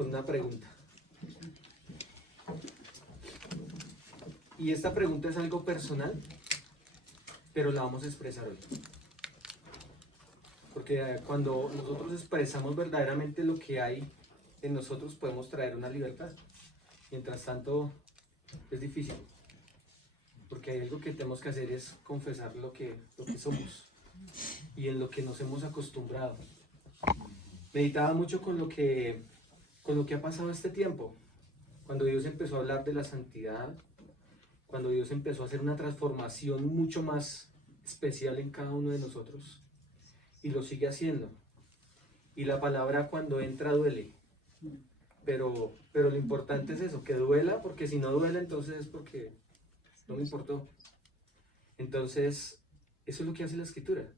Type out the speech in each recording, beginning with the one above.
con una pregunta. Y esta pregunta es algo personal, pero la vamos a expresar hoy. Porque cuando nosotros expresamos verdaderamente lo que hay en nosotros, podemos traer una libertad. Mientras tanto, es difícil. Porque hay algo que tenemos que hacer es confesar lo que somos y en lo que nos hemos acostumbrado. Meditaba mucho con lo que ha pasado este tiempo. Cuando Dios empezó a hablar de la santidad, cuando Dios empezó a hacer una transformación mucho más especial en cada uno de nosotros. Y lo sigue haciendo. Y la palabra cuando entra duele. Pero lo importante es eso, que duela, porque si no duele entonces es porque no me importó. Entonces, eso es lo que hace la Escritura.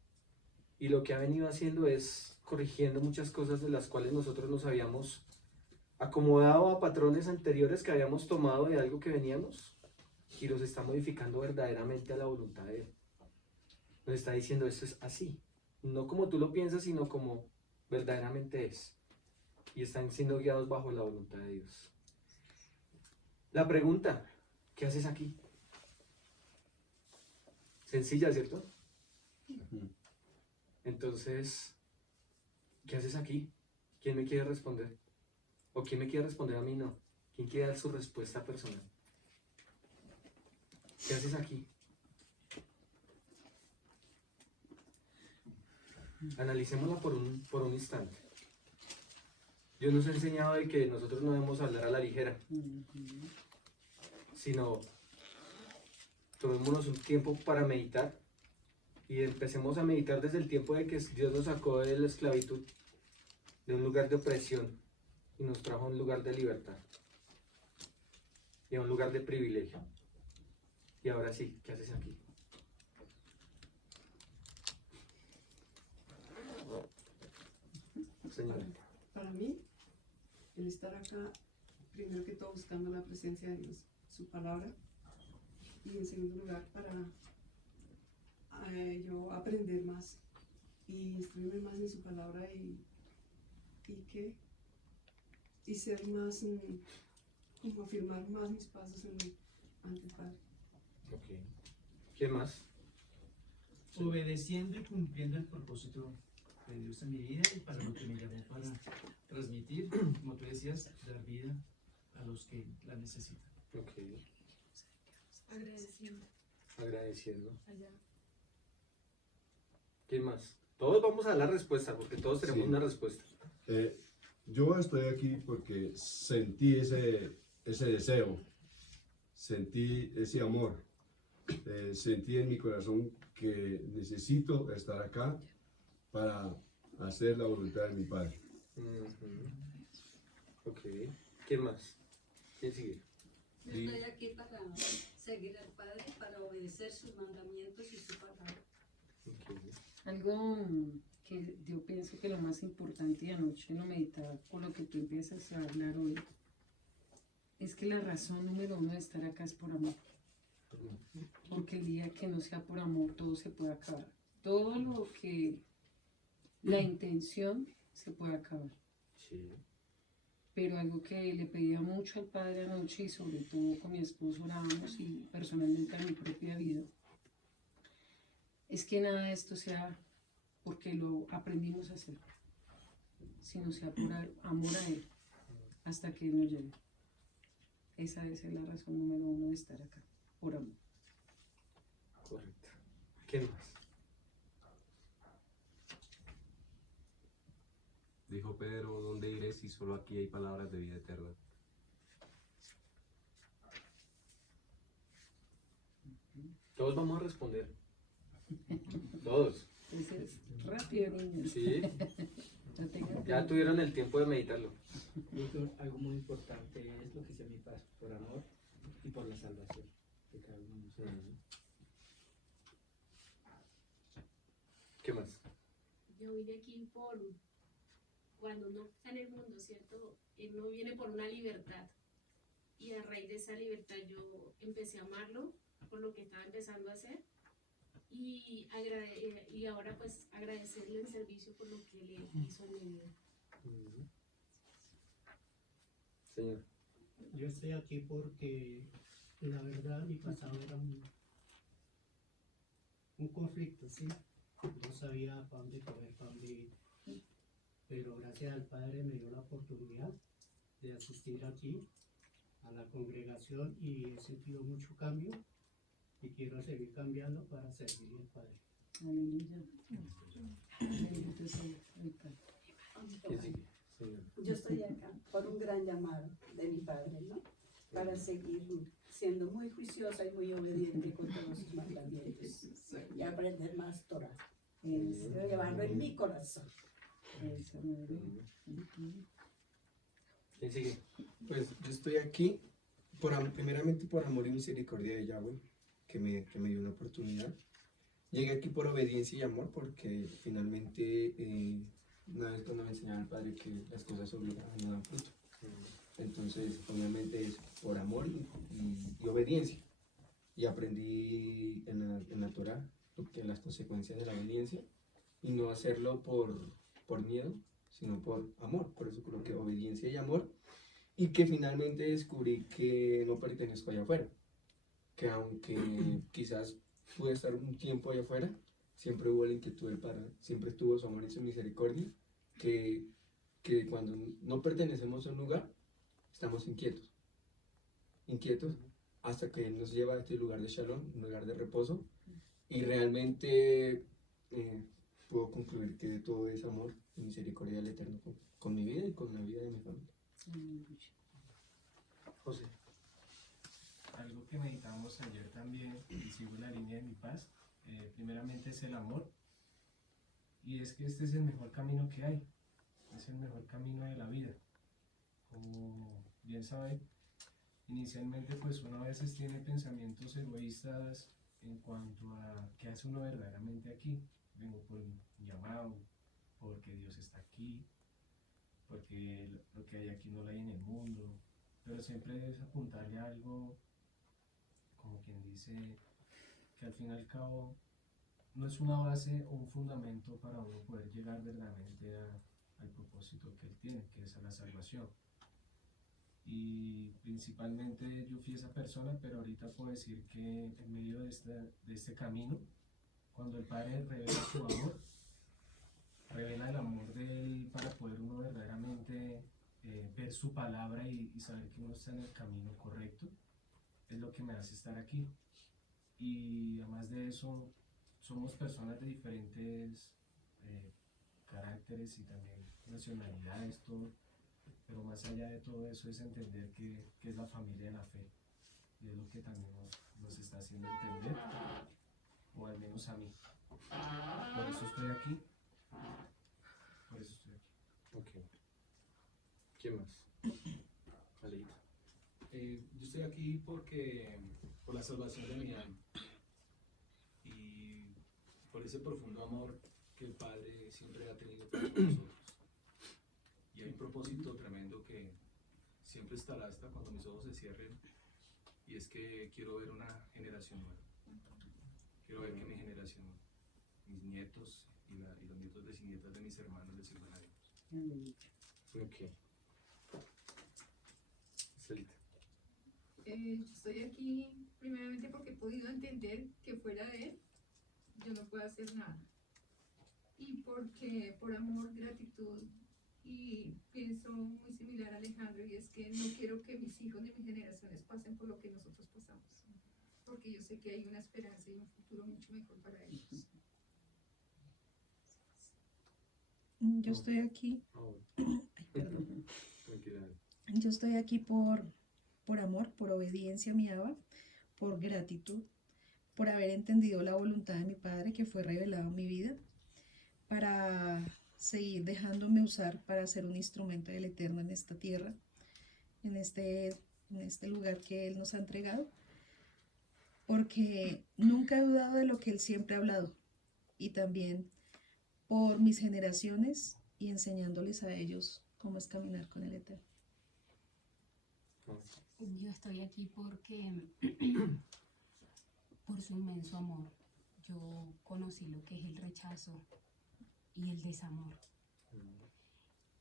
Y lo que ha venido haciendo es corrigiendo muchas cosas de las cuales nosotros nos habíamos acomodado a patrones anteriores que habíamos tomado de algo que veníamos y los está modificando verdaderamente a la voluntad de Él. Nos está diciendo esto es así, no como tú lo piensas, sino como verdaderamente es. Y están siendo guiados bajo la voluntad de Dios. La pregunta, ¿qué haces aquí? Sencilla, ¿cierto? Entonces, ¿qué haces aquí? ¿Quién me quiere responder? ¿O quién me quiere responder a mí? No. ¿Quién quiere dar su respuesta personal? ¿Qué haces aquí? Analicémosla por un instante. Dios nos ha enseñado de que nosotros no debemos hablar a la ligera, sino tomémonos un tiempo para meditar y empecemos a meditar desde el tiempo de que Dios nos sacó de la esclavitud, de un lugar de opresión y nos trajo a un lugar de libertad y a un lugar de privilegio. Y ahora sí, ¿qué haces aquí? Señora. Para mí, el estar acá, primero que todo buscando la presencia de Dios, su palabra, y en segundo lugar para yo aprender más y instruirme más en su palabra y ser más, como afirmar más mis pasos ante el Padre. Ok. ¿Quién más? Obedeciendo y cumpliendo el propósito de Dios en mi vida y para lo que me llamó para transmitir, como tú decías, dar vida a los que la necesitan. Ok. Agradeciendo. Agradeciendo. Allá. ¿Quién más? Todos vamos a dar la respuesta porque todos tenemos Sí. una respuesta. Yo estoy aquí porque sentí ese deseo, sentí ese amor, sentí en mi corazón que necesito estar acá para hacer la voluntad de mi Padre. Ok. ¿Quién más? ¿Quién sigue? Yo estoy aquí para seguir al Padre, para obedecer sus mandamientos y su palabra. Okay. Algo que yo pienso que lo más importante, y anoche lo meditaba con lo que tú empiezas a hablar hoy, es que la razón número uno de estar acá es por amor. Porque el día que no sea por amor, todo se puede acabar. Todo lo que la intención se puede acabar. Sí. Pero algo que le pedía mucho al Padre anoche y sobre todo con mi esposo orábamos y personalmente en mi propia vida, es que nada de esto sea porque lo aprendimos a hacer, sino sea por amor a Él, hasta que Él nos llegue. Esa es la razón número uno de estar acá, por amor. Correcto. ¿Quién más? Dijo Pedro, ¿dónde iré si solo aquí hay palabras de vida eterna? Todos vamos a responder. Todos. Entonces, rápido, niños. Sí. No tengan Ya temor. tuvieron el tiempo de meditarlo. Yo creo que algo muy importante es lo que sea mi paz, por amor y por la salvación de cada uno de nosotros. ¿Qué más? Yo vine aquí cuando uno está en el mundo, ¿cierto? Uno viene por una libertad. Y a raíz de esa libertad yo empecé a amarlo por lo que estaba empezando a hacer. Y ahora pues agradecerle el servicio por lo que le hizo en mi vida. Señor. Yo estoy aquí porque la verdad mi pasado era un conflicto, ¿sí? No sabía para dónde coger, para dónde ir. Pero gracias al Padre me dio la oportunidad de asistir aquí a la congregación y he sentido mucho cambio y quiero seguir cambiando para servir al Padre. Aleluya. Bendito sea el Padre. ¿Quién sigue? Señor. Yo estoy acá por un gran llamado de mi padre, ¿no? Para seguir siendo muy juiciosa y muy obediente con todos sus mandamientos y aprender más Torah. Quiero llevarlo en mi corazón. Eso, madre. ¿Quién sigue? Pues yo estoy aquí primeramente por amor y misericordia de Yahweh, que me dio una oportunidad. Llegué aquí por obediencia y amor porque finalmente una vez cuando me enseñaba el Padre que las cosas obligadas no dan fruto. Entonces obviamente es por amor y obediencia. Y aprendí en la Torah las consecuencias de la obediencia y no hacerlo por miedo, sino por amor. Por eso coloqué obediencia y amor. Y que finalmente descubrí que no pertenezco allá afuera. Que aunque quizás pude estar un tiempo allá afuera, siempre hubo la inquietud del Padre, siempre estuvo su amor y su misericordia, que cuando no pertenecemos a un lugar, estamos inquietos hasta que Él nos lleva a este lugar de Shalom, un lugar de reposo, y realmente puedo concluir que todo es amor y misericordia del Eterno con mi vida y con la vida de mi familia. José. Algo que meditamos ayer también, y sigo la línea de mi paz, primeramente es el amor, y es que este es el mejor camino que hay, es el mejor camino de la vida. Como bien saben, inicialmente pues uno a veces tiene pensamientos egoístas en cuanto a qué hace uno verdaderamente aquí. Vengo por un llamado, porque Dios está aquí, porque lo que hay aquí no lo hay en el mundo, pero siempre es apuntarle a algo, como quien dice, que al fin y al cabo no es una base o un fundamento para uno poder llegar verdaderamente al propósito que Él tiene, que es a la salvación. Y principalmente yo fui esa persona, pero ahorita puedo decir que en medio de este camino, cuando el Padre revela su amor, revela el amor de Él para poder uno verdaderamente ver su palabra y saber que uno está en el camino correcto, es lo que me hace estar aquí. Y además de eso, somos personas de diferentes caracteres y también nacionalidades, todo. Pero más allá de todo eso es entender que es la familia de la fe. Y es lo que también nos está haciendo entender, o al menos a mí. Por eso estoy aquí. Por eso estoy aquí. Ok. ¿Quién más? Aleita. Yo estoy aquí por la salvación de mi alma y por ese profundo amor que el Padre siempre ha tenido para nosotros. Y hay un propósito tremendo que siempre estará hasta cuando mis ojos se cierren, y es que quiero ver una generación nueva. Quiero ver que mi generación, mis nietos y los nietos de nietas de mis hermanos les sirvan a Dios. Ok. Celita. Yo estoy aquí primeramente porque he podido entender que fuera de Él yo no puedo hacer nada. Y porque por amor, gratitud, y pienso muy similar a Alejandro, y es que no quiero que mis hijos ni mis generaciones pasen por lo que nosotros pasamos. Porque yo sé que hay una esperanza y un futuro mucho mejor para ellos. Yo estoy aquí. Ay, perdón. Yo estoy aquí por amor, por obediencia a mi Abba, por gratitud, por haber entendido la voluntad de mi Padre que fue revelado en mi vida, para seguir dejándome usar para ser un instrumento del Eterno en esta tierra, en este lugar que Él nos ha entregado, porque nunca he dudado de lo que Él siempre ha hablado, y también por mis generaciones y enseñándoles a ellos cómo es caminar con el Eterno. Yo estoy aquí porque por su inmenso amor yo conocí lo que es el rechazo y el desamor.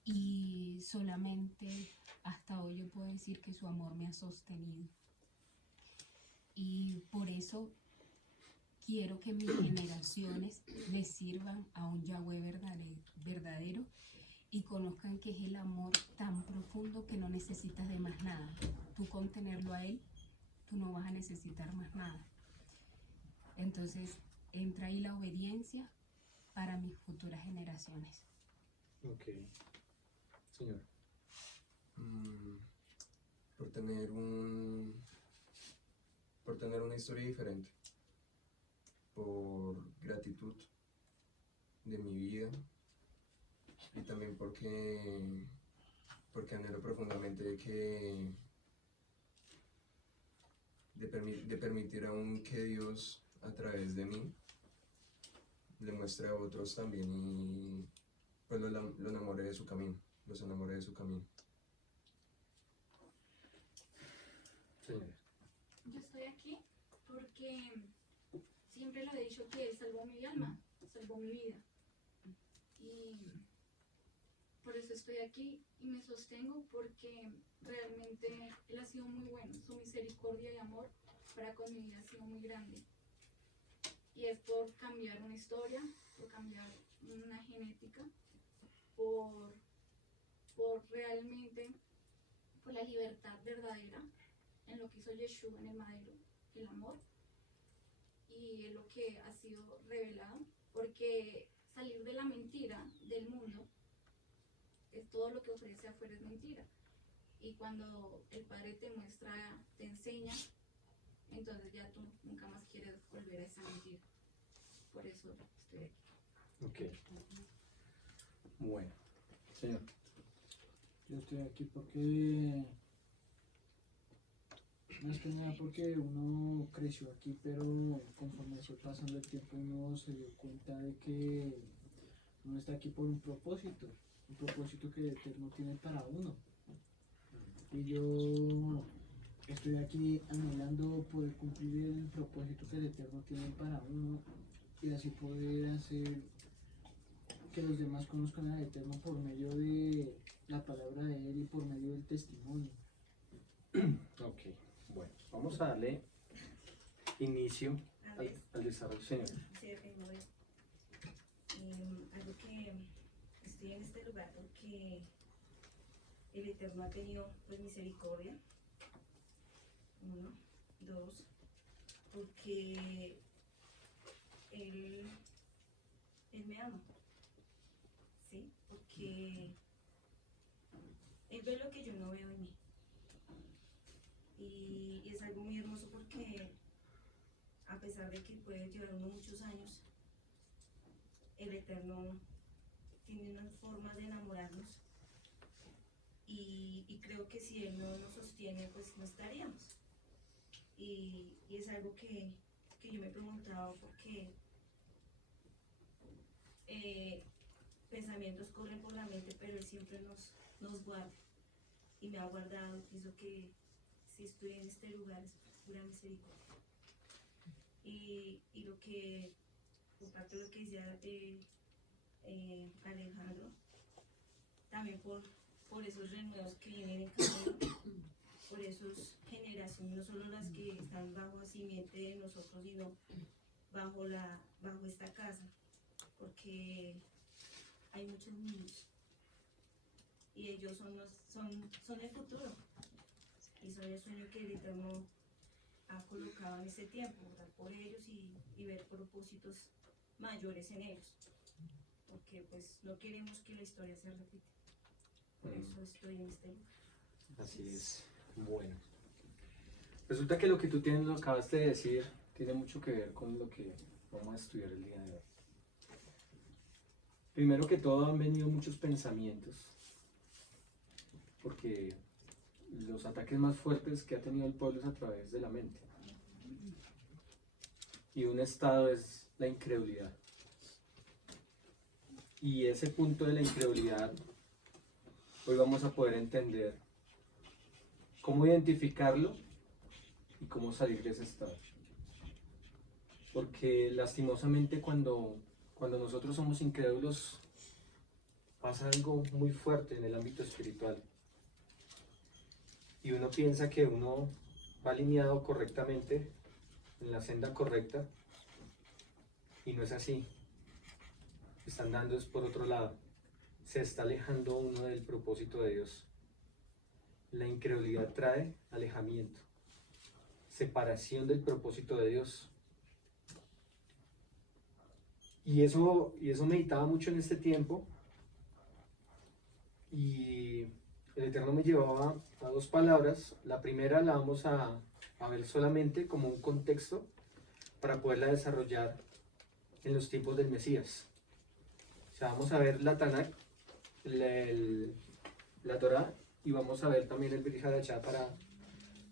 Y solamente hasta hoy yo puedo decir que su amor me ha sostenido. Y por eso quiero que mis generaciones le sirvan a un Yahweh verdadero y conozcan que es el amor tan profundo que no necesitas de más nada. Tú con tenerlo a Él, tú no vas a necesitar más nada. Entonces, entra ahí la obediencia para mis futuras generaciones. Ok. Señor. Por tener una historia diferente, por gratitud de mi vida y también porque anhelo profundamente de permitir aún que Dios a través de mí le muestre a otros también y pues lo enamoré de su camino, los enamoré de su camino. Señora. Yo estoy aquí porque siempre le he dicho que Él salvó mi alma, salvó mi vida. Y por eso estoy aquí y me sostengo porque realmente Él ha sido muy bueno. Su misericordia y amor para con mi vida ha sido muy grande. Y es por cambiar una historia, por cambiar una genética, por realmente, por la libertad verdadera en lo que hizo Yeshua en el madero, el amor, y es lo que ha sido revelado, porque salir de la mentira del mundo es todo lo que ofrece afuera es mentira, y cuando el Padre te muestra, te enseña, entonces ya tú nunca más quieres volver a esa mentira. Por eso estoy aquí. Ok. Bueno. Señor. Yo estoy aquí porque, más que nada porque uno creció aquí, pero conforme fue pasando el tiempo uno se dio cuenta de que uno está aquí por un propósito que el Eterno tiene para uno. Y yo estoy aquí anhelando poder cumplir el propósito que el Eterno tiene para uno y así poder hacer que los demás conozcan al Eterno por medio de la palabra de Él y por medio del testimonio. Ok, bueno, vamos a darle inicio al desarrollo, señor. Sí, algo que estoy en este lugar porque el Eterno ha tenido pues misericordia. 1, 2, porque Él me ama. ¿Sí? Porque Él ve lo que yo no veo en mí. Y es algo muy hermoso porque a pesar de que puede llevar uno muchos años, el Eterno tiene unas formas de enamorarnos y creo que si Él no nos sostiene, pues no estaríamos. Y es algo que yo me he preguntado porque pensamientos corren por la mente, pero Él siempre nos guarda y me ha guardado. Pienso que si estoy en este lugar es pura misericordia. Y lo que, comparto lo que decía Alejandro, también por esos renuevos que vienen en camino, por esas generaciones, no solo las que están bajo simiente de nosotros, sino bajo esta casa, porque hay muchos niños y ellos son el futuro y son el sueño que el Eterno ha colocado en este tiempo, orar por ellos y ver propósitos mayores en ellos, porque pues no queremos que la historia se repita. Por eso estoy en este lugar. Así es. Bueno. Resulta que lo que tú tienes, lo acabaste de decir, tiene mucho que ver con lo que vamos a estudiar el día de hoy. Primero que todo han venido muchos pensamientos, porque los ataques más fuertes que ha tenido el pueblo es a través de la mente. Y un estado es la incredulidad. Y ese punto de la incredulidad, hoy vamos a poder entender cómo identificarlo y cómo salir de ese estado. Porque lastimosamente cuando nosotros somos incrédulos, pasa algo muy fuerte en el ámbito espiritual. y uno piensa que uno va alineado correctamente, en la senda correcta, y no es así. Están dando es por otro lado. Se está alejando uno del propósito de Dios. La incredulidad trae alejamiento, separación del propósito de Dios. Y eso meditaba mucho en este tiempo, y el Eterno me llevaba a dos palabras. La primera la vamos a ver solamente como un contexto para poderla desarrollar en los tiempos del Mesías. O sea, vamos a ver la Tanakh, la Torah, y vamos a ver también el Brit Hadashah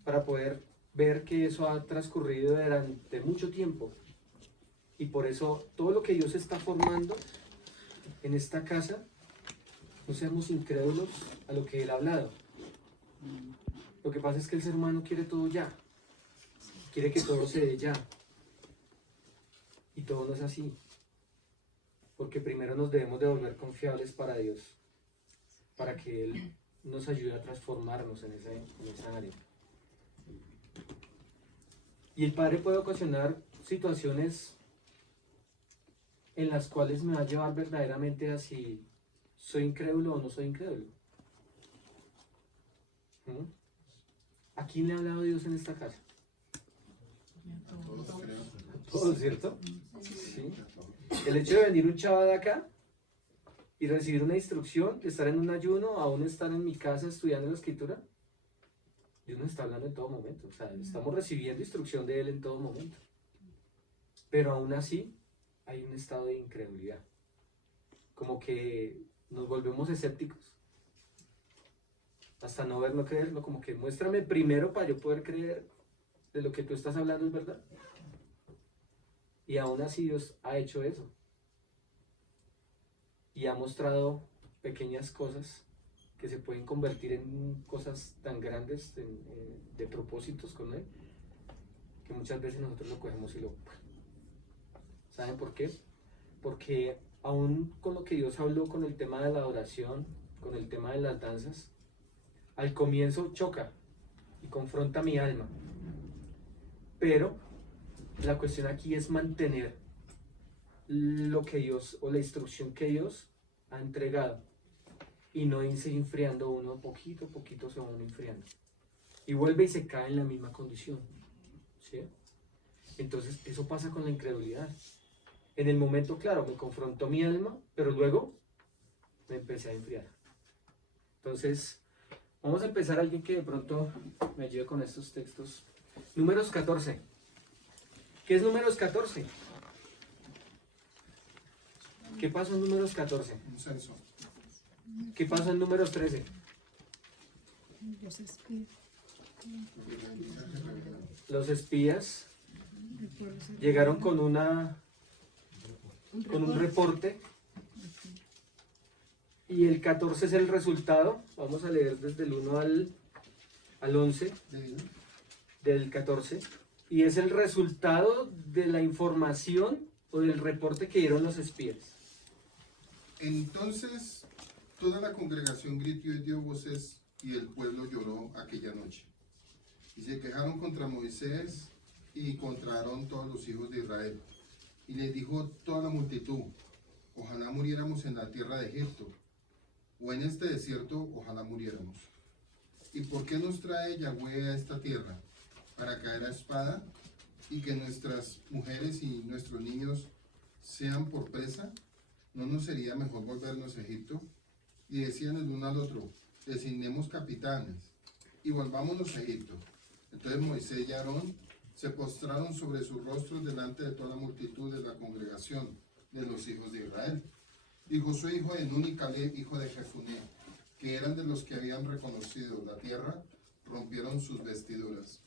para poder ver que eso ha transcurrido durante mucho tiempo. Y por eso todo lo que Dios está formando en esta casa, no seamos incrédulos a lo que Él ha hablado. Lo que pasa es que el ser humano quiere todo ya, quiere que todo se dé ya, y todo no es así, porque primero nos debemos de volver confiables para Dios, para que Él nos ayude a transformarnos en esa área. Y el Padre puede ocasionar situaciones en las cuales me va a llevar verdaderamente a si soy incrédulo o no soy incrédulo. ¿A quién le ha hablado Dios en esta casa? A todos, ¿cierto? Sí. El hecho de venir un chaval acá y recibir una instrucción, de estar en un ayuno, aún estar en mi casa estudiando la escritura, Dios nos está hablando en todo momento. O sea, estamos recibiendo instrucción de Él en todo momento. Pero aún así hay un estado de incredulidad. Como que nos volvemos escépticos. Hasta no ver, no creerlo. Como que muéstrame primero para yo poder creer de lo que tú estás hablando es verdad. Y aún así Dios ha hecho eso. Y ha mostrado pequeñas cosas que se pueden convertir en cosas tan grandes de propósitos con Él, que muchas veces nosotros lo cogemos y lo... ¿Saben por qué? Porque aún con lo que Dios habló con el tema de la adoración, con el tema de las danzas, al comienzo choca y confronta mi alma. Pero la cuestión aquí es mantener lo que Dios, o la instrucción que Dios ha entregado, y no irse enfriando uno, poquito a poquito se va uno enfriando. Y vuelve y se cae en la misma condición. ¿Sí? Entonces, eso pasa con la incredulidad. En el momento, claro, me confrontó mi alma, pero luego me empecé a enfriar. Entonces, vamos a empezar. Alguien que de pronto me ayude con estos textos. Números 14. ¿Qué es Números 14? ¿Qué pasó en Números 14? Un censo. ¿Qué pasó en Números 13? Los espías llegaron con un reporte, y el 14 es el resultado. Vamos a leer desde el 1 al 11 del 14, y es el resultado de la información o del reporte que dieron los espías. Entonces toda la congregación gritó y dio voces, y el pueblo lloró aquella noche. Y se quejaron contra Moisés y contra Aarón todos los hijos de Israel. Y les dijo toda la multitud: ojalá muriéramos en la tierra de Egipto, o en este desierto, ojalá muriéramos. ¿Y por qué nos trae Yahweh a esta tierra? ¿Para caer a espada? ¿Y que nuestras mujeres y nuestros niños sean por presa? ¿No nos sería mejor volvernos a Egipto? Y decían el uno al otro: designemos capitanes y volvámonos a Egipto. Entonces Moisés y Aarón se postraron sobre sus rostros delante de toda la multitud de la congregación de los hijos de Israel. Y Josué, hijo de Nun, y Caleb, hijo de Jefuné, que eran de los que habían reconocido la tierra, rompieron sus vestiduras.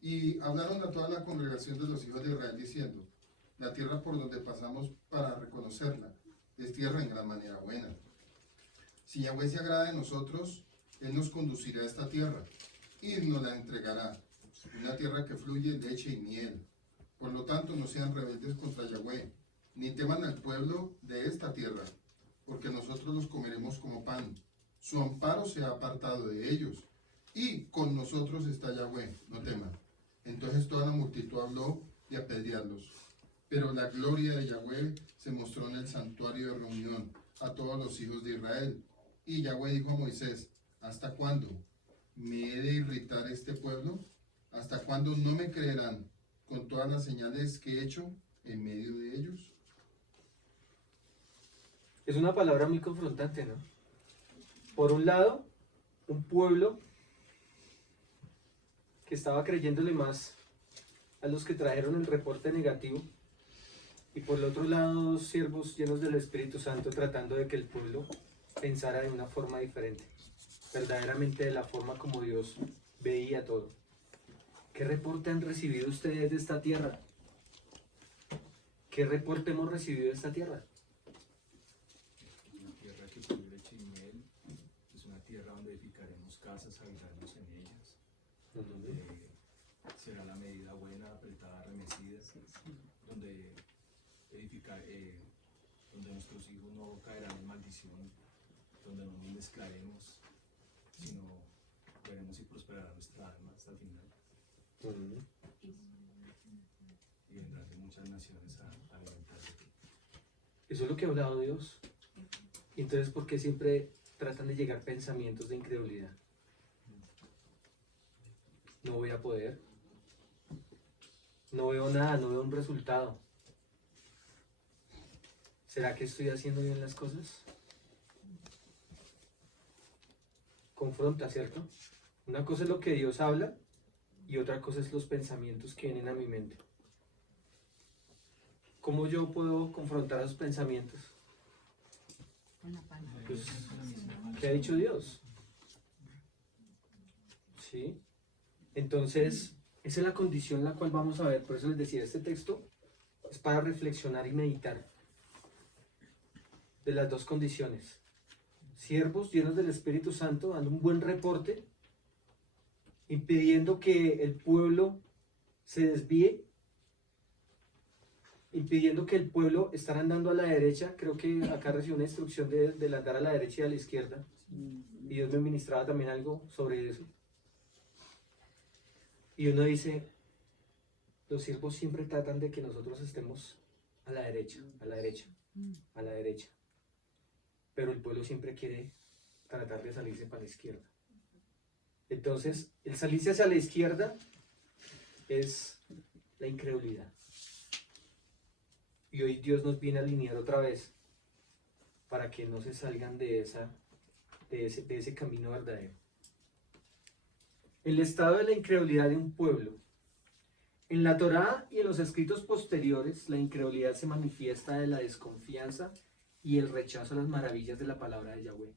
Y hablaron a toda la congregación de los hijos de Israel, diciendo: la tierra por donde pasamos para reconocerla es tierra en gran manera buena. Si Yahweh se agrada de nosotros, Él nos conducirá a esta tierra y nos la entregará, una tierra que fluye leche y miel. Por lo tanto, no sean rebeldes contra Yahweh, ni teman al pueblo de esta tierra, porque nosotros los comeremos como pan. Su amparo se ha apartado de ellos, y con nosotros está Yahweh, no teman. Entonces toda la multitud habló de apedrearlos. Pero la gloria de Yahweh se mostró en el santuario de reunión a todos los hijos de Israel. Y Yahweh dijo a Moisés, ¿hasta cuándo me he de irritar este pueblo? ¿Hasta cuándo no me creerán con todas las señales que he hecho en medio de ellos? Es una palabra muy confrontante, ¿no? Por un lado, un pueblo que estaba creyéndole más a los que trajeron el reporte negativo, y por el otro lado, siervos llenos del Espíritu Santo tratando de que el pueblo pensara de una forma diferente, verdaderamente de la forma como Dios veía todo. ¿Qué reporte han recibido ustedes de esta tierra? ¿Qué reporte hemos recibido de esta tierra? Una tierra que fluye leche y miel, es una tierra donde edificaremos casas, habitaremos en ellas, donde será la medida buena, apretada, remecida, donde donde nuestros hijos no caerán en maldición, donde no nos mezclaremos, sino veremos si prosperará nuestra alma hasta el final. Y vendrán de muchas naciones a alimentarse. Eso es lo que ha hablado Dios. Y entonces, ¿por qué siempre tratan de llegar pensamientos de incredulidad? No voy a poder. No veo nada, no veo un resultado. ¿Será que estoy haciendo bien las cosas? Confronta, ¿cierto? Una cosa es lo que Dios habla y otra cosa es los pensamientos que vienen a mi mente. ¿Cómo yo puedo confrontar esos pensamientos? Pues, ¿qué ha dicho Dios? ¿Sí? Entonces, esa es la condición en la cual vamos a ver. Por eso les decía, este texto es para reflexionar y meditar de las dos condiciones. Siervos llenos del Espíritu Santo dando un buen reporte, impidiendo que el pueblo se desvíe, impidiendo que el pueblo estar andando a la derecha. Creo que acá recibí una instrucción de andar a la derecha y a la izquierda, y Dios me ministraba también algo sobre eso. Y uno dice, los siervos siempre tratan de que nosotros estemos a la derecha, a la derecha, a la derecha. Pero el pueblo siempre quiere tratar de salirse para la izquierda. Entonces, el salirse hacia la izquierda es la incredulidad. Y hoy Dios nos viene a alinear otra vez para que no se salgan de ese camino verdadero. El estado de la incredulidad de un pueblo. En la Torá y en los escritos posteriores, la incredulidad se manifiesta de la desconfianza y el rechazo a las maravillas de la palabra de Yahweh.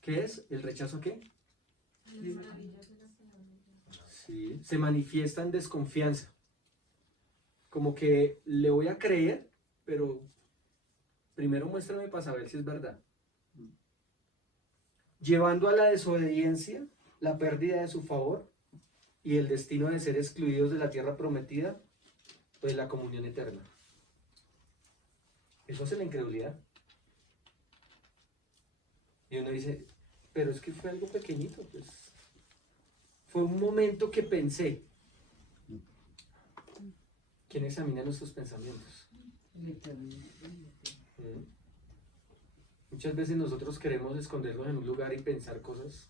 ¿Qué es? ¿El rechazo a qué? Sí, se manifiesta en desconfianza. Como que le voy a creer, pero primero muéstrame para saber si es verdad. Llevando a la desobediencia, la pérdida de su favor y el destino de ser excluidos de la tierra prometida, pues la comunión eterna. Eso es la incredulidad. Y uno dice, pero es que fue algo pequeñito, pues. Fue un momento que pensé. ¿Quién examina nuestros pensamientos? Muchas veces nosotros queremos escondernos en un lugar y pensar cosas,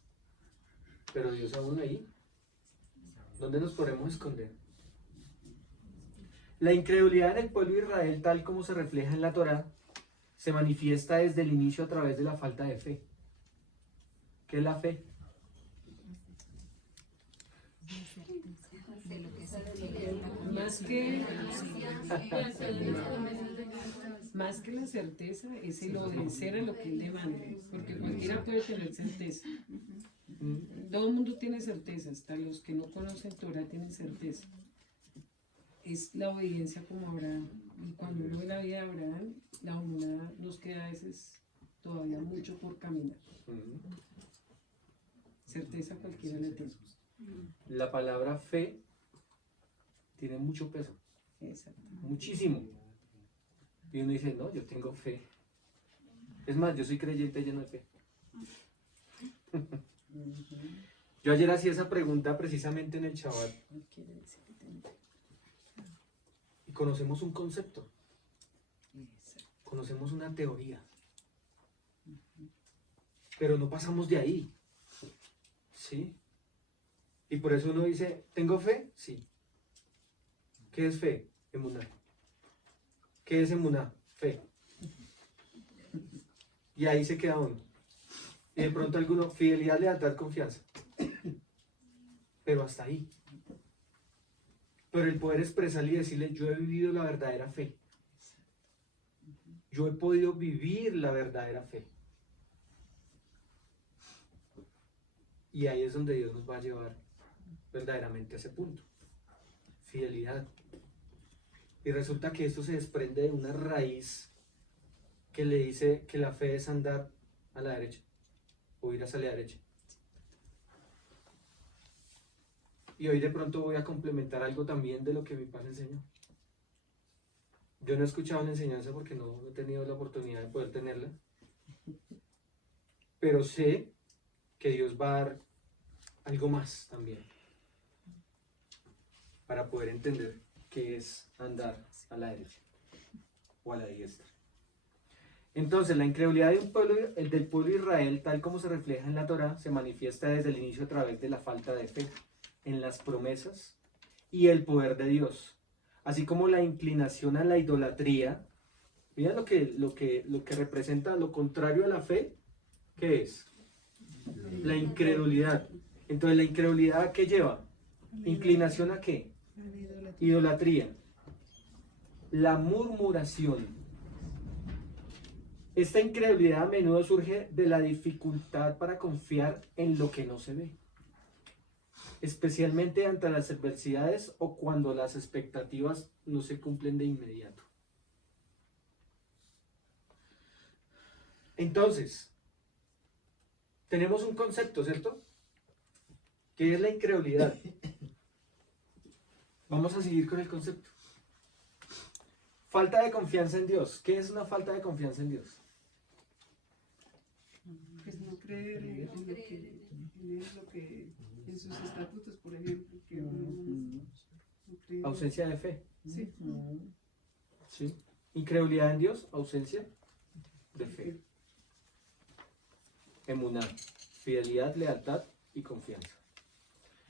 pero Dios aún ahí. ¿Dónde nos podemos esconder? La incredulidad en el pueblo de Israel, tal como se refleja en la Torá, se manifiesta desde el inicio a través de la falta de fe. ¿Qué es la fe? Más que la certeza es el obedecer a lo que Él demanda, porque cualquiera puede tener certeza. Todo el mundo tiene certeza, hasta los que no conocen Torah tienen certeza. Es la obediencia como Abraham. Y cuando uno ve la vida de Abraham, la humanidad nos queda a veces todavía mucho por caminar. Certeza cualquiera la tiene. La palabra fe tiene mucho peso. Exacto. Muchísimo. Y uno dice, no, yo tengo fe. Es más, yo soy creyente lleno de fe. Yo ayer hacía esa pregunta precisamente en el Shabbat. Y conocemos un concepto. Conocemos una teoría. Pero no pasamos de ahí. ¿Sí? Y por eso uno dice, ¿tengo fe? Sí. ¿Qué es fe? Emuná. ¿Qué es emuná? Fe. Y ahí se queda uno. Y de pronto alguno, fidelidad, lealtad, confianza. Pero hasta ahí. Pero el poder expresarle y decirle, yo he vivido la verdadera fe. Yo he podido vivir la verdadera fe. Y ahí es donde Dios nos va a llevar verdaderamente a ese punto. Fidelidad. Y resulta que esto se desprende de una raíz que le dice que la fe es andar a la derecha o ir hacia la derecha. Y hoy de pronto voy a complementar algo también de lo que mi padre enseñó. Yo no he escuchado la enseñanza porque no he tenido la oportunidad de poder tenerla. Pero sé que Dios va a dar algo más también para poder entender qué es andar a la derecha o a la diestra. Entonces, la incredulidad de un pueblo, el del pueblo de Israel, tal como se refleja en la Torá, se manifiesta desde el inicio a través de la falta de fe en las promesas y el poder de Dios, así como la inclinación a la idolatría. Mira lo que representa lo contrario a la fe, ¿qué es? La incredulidad. Entonces, ¿la incredulidad a qué lleva? ¿Inclinación a qué? Idolatría. La murmuración. Esta incredulidad a menudo surge de la dificultad para confiar en lo que no se ve, especialmente ante las adversidades o cuando las expectativas no se cumplen de inmediato. Entonces, tenemos un concepto, ¿cierto? ¿Qué es la incredulidad? Vamos a seguir con el concepto. Falta de confianza en Dios. ¿Qué es una falta de confianza en Dios? Pues no creer en sus estatutos, por ejemplo. Que no cree. Ausencia de fe. Sí. ¿Sí? Incredulidad en Dios, ausencia de fe. Emuná, fidelidad, lealtad y confianza.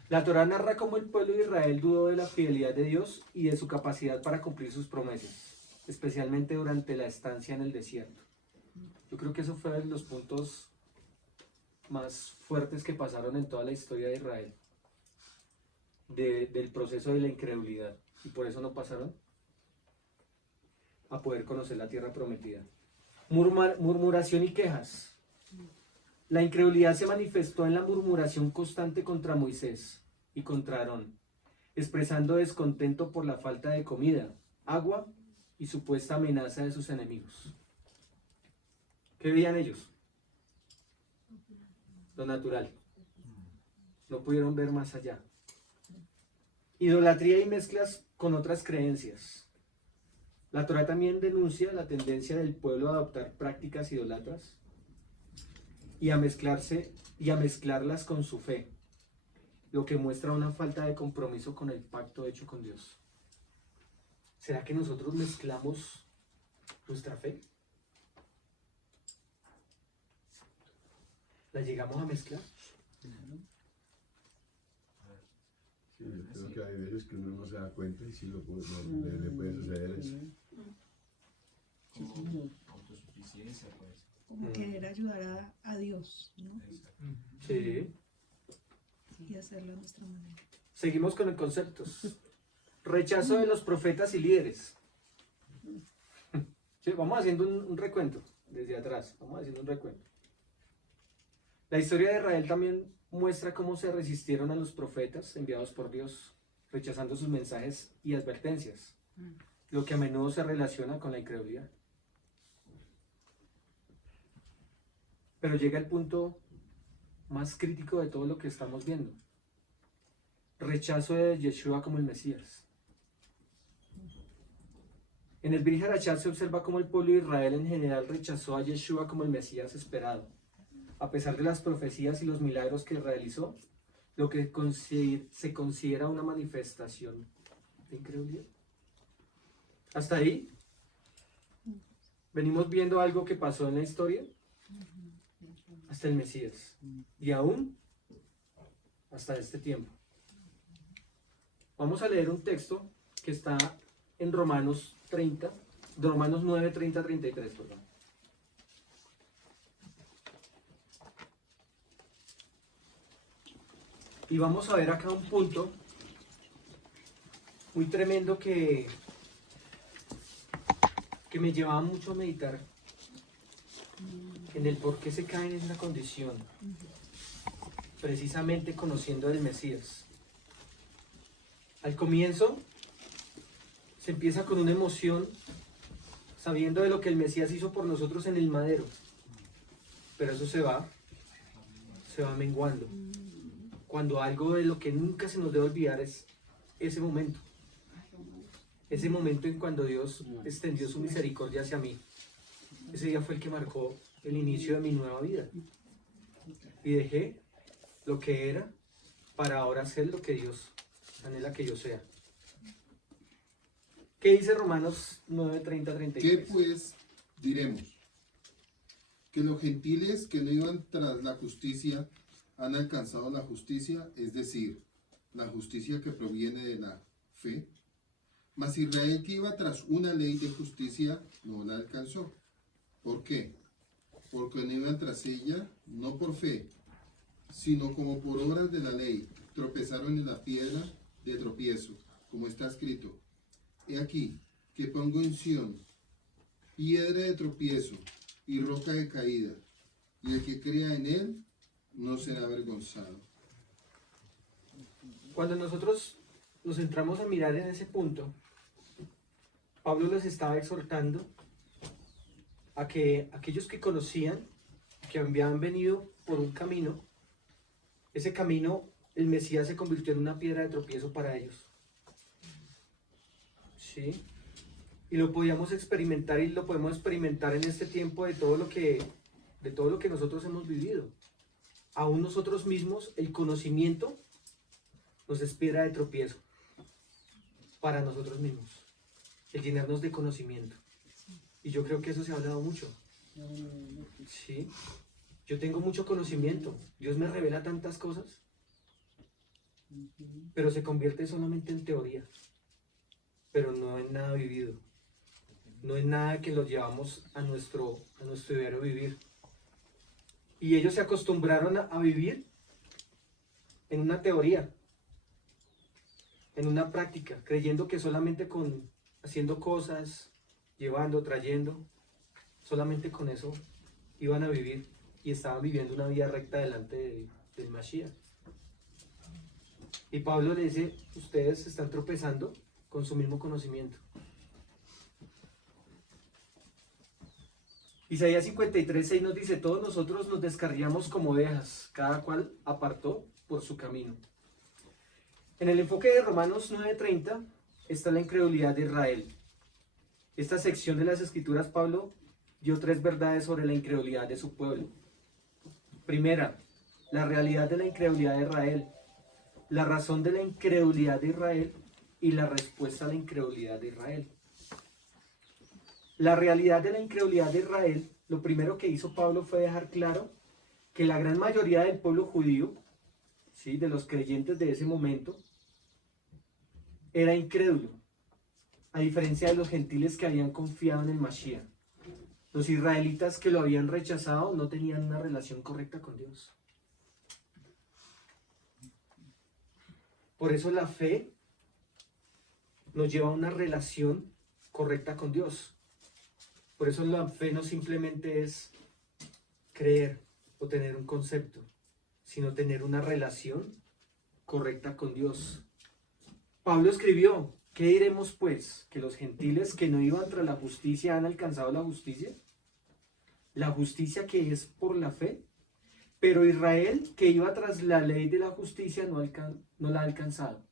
La Torá narra cómo el pueblo de Israel dudó de la fidelidad de Dios y de su capacidad para cumplir sus promesas, especialmente durante la estancia en el desierto. Yo creo que eso fue de los puntos más fuertes que pasaron en toda la historia de Israel, del proceso de la incredulidad, y por eso no pasaron a poder conocer la tierra prometida. Murmuración y quejas. La incredulidad se manifestó en la murmuración constante contra Moisés y contra Aarón, expresando descontento por la falta de comida, agua y supuesta amenaza de sus enemigos. ¿Qué veían ellos? Lo natural. No pudieron ver más allá. Idolatría y mezclas con otras creencias. La Torá también denuncia la tendencia del pueblo a adoptar prácticas idólatras y a mezclarlas con su fe, lo que muestra una falta de compromiso con el pacto hecho con Dios. ¿Será que nosotros mezclamos nuestra fe? ¿La llegamos a mezclar? Sí, yo creo que hay veces que uno no se da cuenta y sí le puede suceder eso. Como autosuficiencia, pues. Como querer ayudar a Dios, ¿no? Sí. Y hacerlo a nuestra manera. Seguimos con el concepto. Rechazo de los profetas y líderes. Sí, vamos haciendo un recuento desde atrás. Vamos haciendo un recuento. La historia de Israel también muestra cómo se resistieron a los profetas enviados por Dios, rechazando sus mensajes y advertencias, lo que a menudo se relaciona con la incredulidad. Pero llega el punto más crítico de todo lo que estamos viendo. Rechazo de Yeshua como el Mesías. En el Brit Hadashah se observa cómo el pueblo de Israel en general rechazó a Yeshua como el Mesías esperado. A pesar de las profecías y los milagros que realizó, lo que se considera una manifestación de incredulidad. Hasta ahí venimos viendo algo que pasó en la historia hasta el Mesías y aún hasta este tiempo. Vamos a leer un texto que está en Romanos 9, 30, 33, perdón. Y vamos a ver acá un punto muy tremendo que me llevaba mucho a meditar en el por qué se caen en esa condición, precisamente conociendo al Mesías. Al comienzo se empieza con una emoción, sabiendo de lo que el Mesías hizo por nosotros en el madero, pero eso se va menguando, cuando algo de lo que nunca se nos debe olvidar es ese momento en cuando Dios extendió su misericordia hacia mí. Ese día fue el que marcó el inicio de mi nueva vida, y dejé lo que era para ahora ser lo que Dios anhela que yo sea. ¿Qué dice Romanos 9, 30, 33? ¿Qué pues diremos? ¿Que los gentiles que no iban tras la justicia han alcanzado la justicia, es decir, la justicia que proviene de la fe? Mas Israel, que iba tras una ley de justicia, no la alcanzó. ¿Por qué? Porque no iban tras ella, no por fe, sino como por obras de la ley, tropezaron en la piedra de tropiezo, como está escrito: he aquí, que pongo en Sión piedra de tropiezo y roca de caída, y el que crea en él no será avergonzado. Cuando nosotros nos entramos a mirar en ese punto, Pablo les estaba exhortando a que aquellos que conocían, que habían venido por un camino, ese camino, el Mesías se convirtió en una piedra de tropiezo para ellos. ¿Sí? Y lo podíamos experimentar y lo podemos experimentar en este tiempo de todo lo que nosotros hemos vivido. Aún nosotros mismos, el conocimiento nos es piedra de tropiezo para nosotros mismos, el llenarnos de conocimiento. Y yo creo que eso se ha hablado mucho. ¿Sí? Yo tengo mucho conocimiento, Dios me revela tantas cosas, pero se convierte solamente en teoría, pero no en nada vivido, no en nada que lo llevamos a nuestro diario vivir. Y ellos se acostumbraron a vivir en una teoría, en una práctica, creyendo que solamente haciendo cosas, llevando, trayendo, solamente con eso iban a vivir, y estaban viviendo una vida recta delante del Mashiach. Y Pablo le dice: ustedes están tropezando con su mismo conocimiento. Isaías 53, 6 nos dice: todos nosotros nos descarriamos como ovejas, cada cual apartó por su camino. En el enfoque de Romanos 9:30 está la incredulidad de Israel. Esta sección de las Escrituras, Pablo dio 3 verdades sobre la incredulidad de su pueblo. Primera, la realidad de la incredulidad de Israel, la razón de la incredulidad de Israel y la respuesta a la incredulidad de Israel. La realidad de la incredulidad de Israel, lo primero que hizo Pablo fue dejar claro que la gran mayoría del pueblo judío, ¿sí?, de los creyentes de ese momento, era incrédulo, a diferencia de los gentiles que habían confiado en el Mashiach. Los israelitas que lo habían rechazado no tenían una relación correcta con Dios. Por eso la fe nos lleva a una relación correcta con Dios. Por eso la fe no simplemente es creer o tener un concepto, sino tener una relación correcta con Dios. Pablo escribió: ¿qué diremos pues? ¿Que los gentiles que no iban tras la justicia han alcanzado la justicia? La justicia que es por la fe. Pero Israel, que iba tras la ley de la justicia, no la ha alcanzado.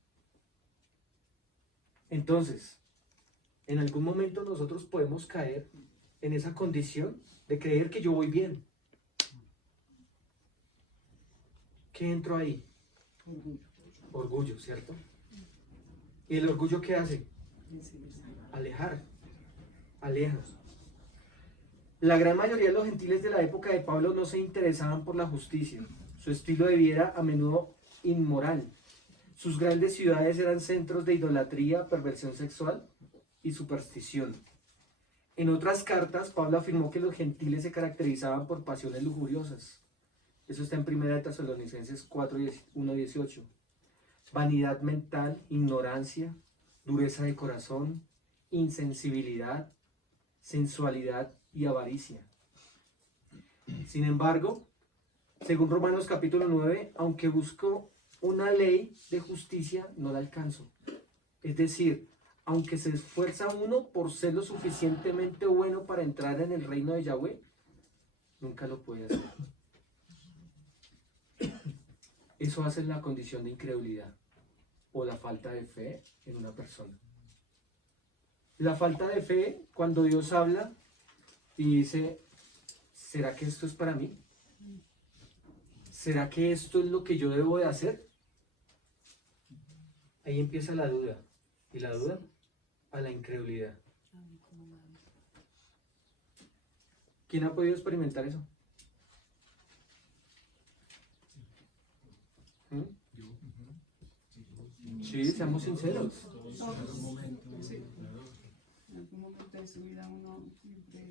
Entonces, en algún momento nosotros podemos caer en esa condición de creer que yo voy bien. ¿Qué entro ahí? Orgullo, ¿cierto? ¿Y el orgullo qué hace? Alejar, aleja. La gran mayoría de los gentiles de la época de Pablo no se interesaban por la justicia. Su estilo de vida era a menudo inmoral. Sus grandes ciudades eran centros de idolatría, perversión sexual y superstición. En otras cartas, Pablo afirmó que los gentiles se caracterizaban por pasiones lujuriosas. Eso está en 1 Tesalonicenses 4, 1, 18. Vanidad mental, ignorancia, dureza de corazón, insensibilidad, sensualidad y avaricia. Sin embargo, según Romanos capítulo 9, aunque busco una ley de justicia, no la alcanzo. Es decir, aunque se esfuerza uno por ser lo suficientemente bueno para entrar en el reino de Yahweh, nunca lo puede hacer. Eso hace la condición de incredulidad o la falta de fe en una persona. La falta de fe, cuando Dios habla y dice, ¿será que esto es para mí? ¿Será que esto es lo que yo debo de hacer? Ahí empieza la duda. Y la duda a la incredulidad. ¿Quién ha podido experimentar eso? ¿Mm? Sí, seamos sinceros.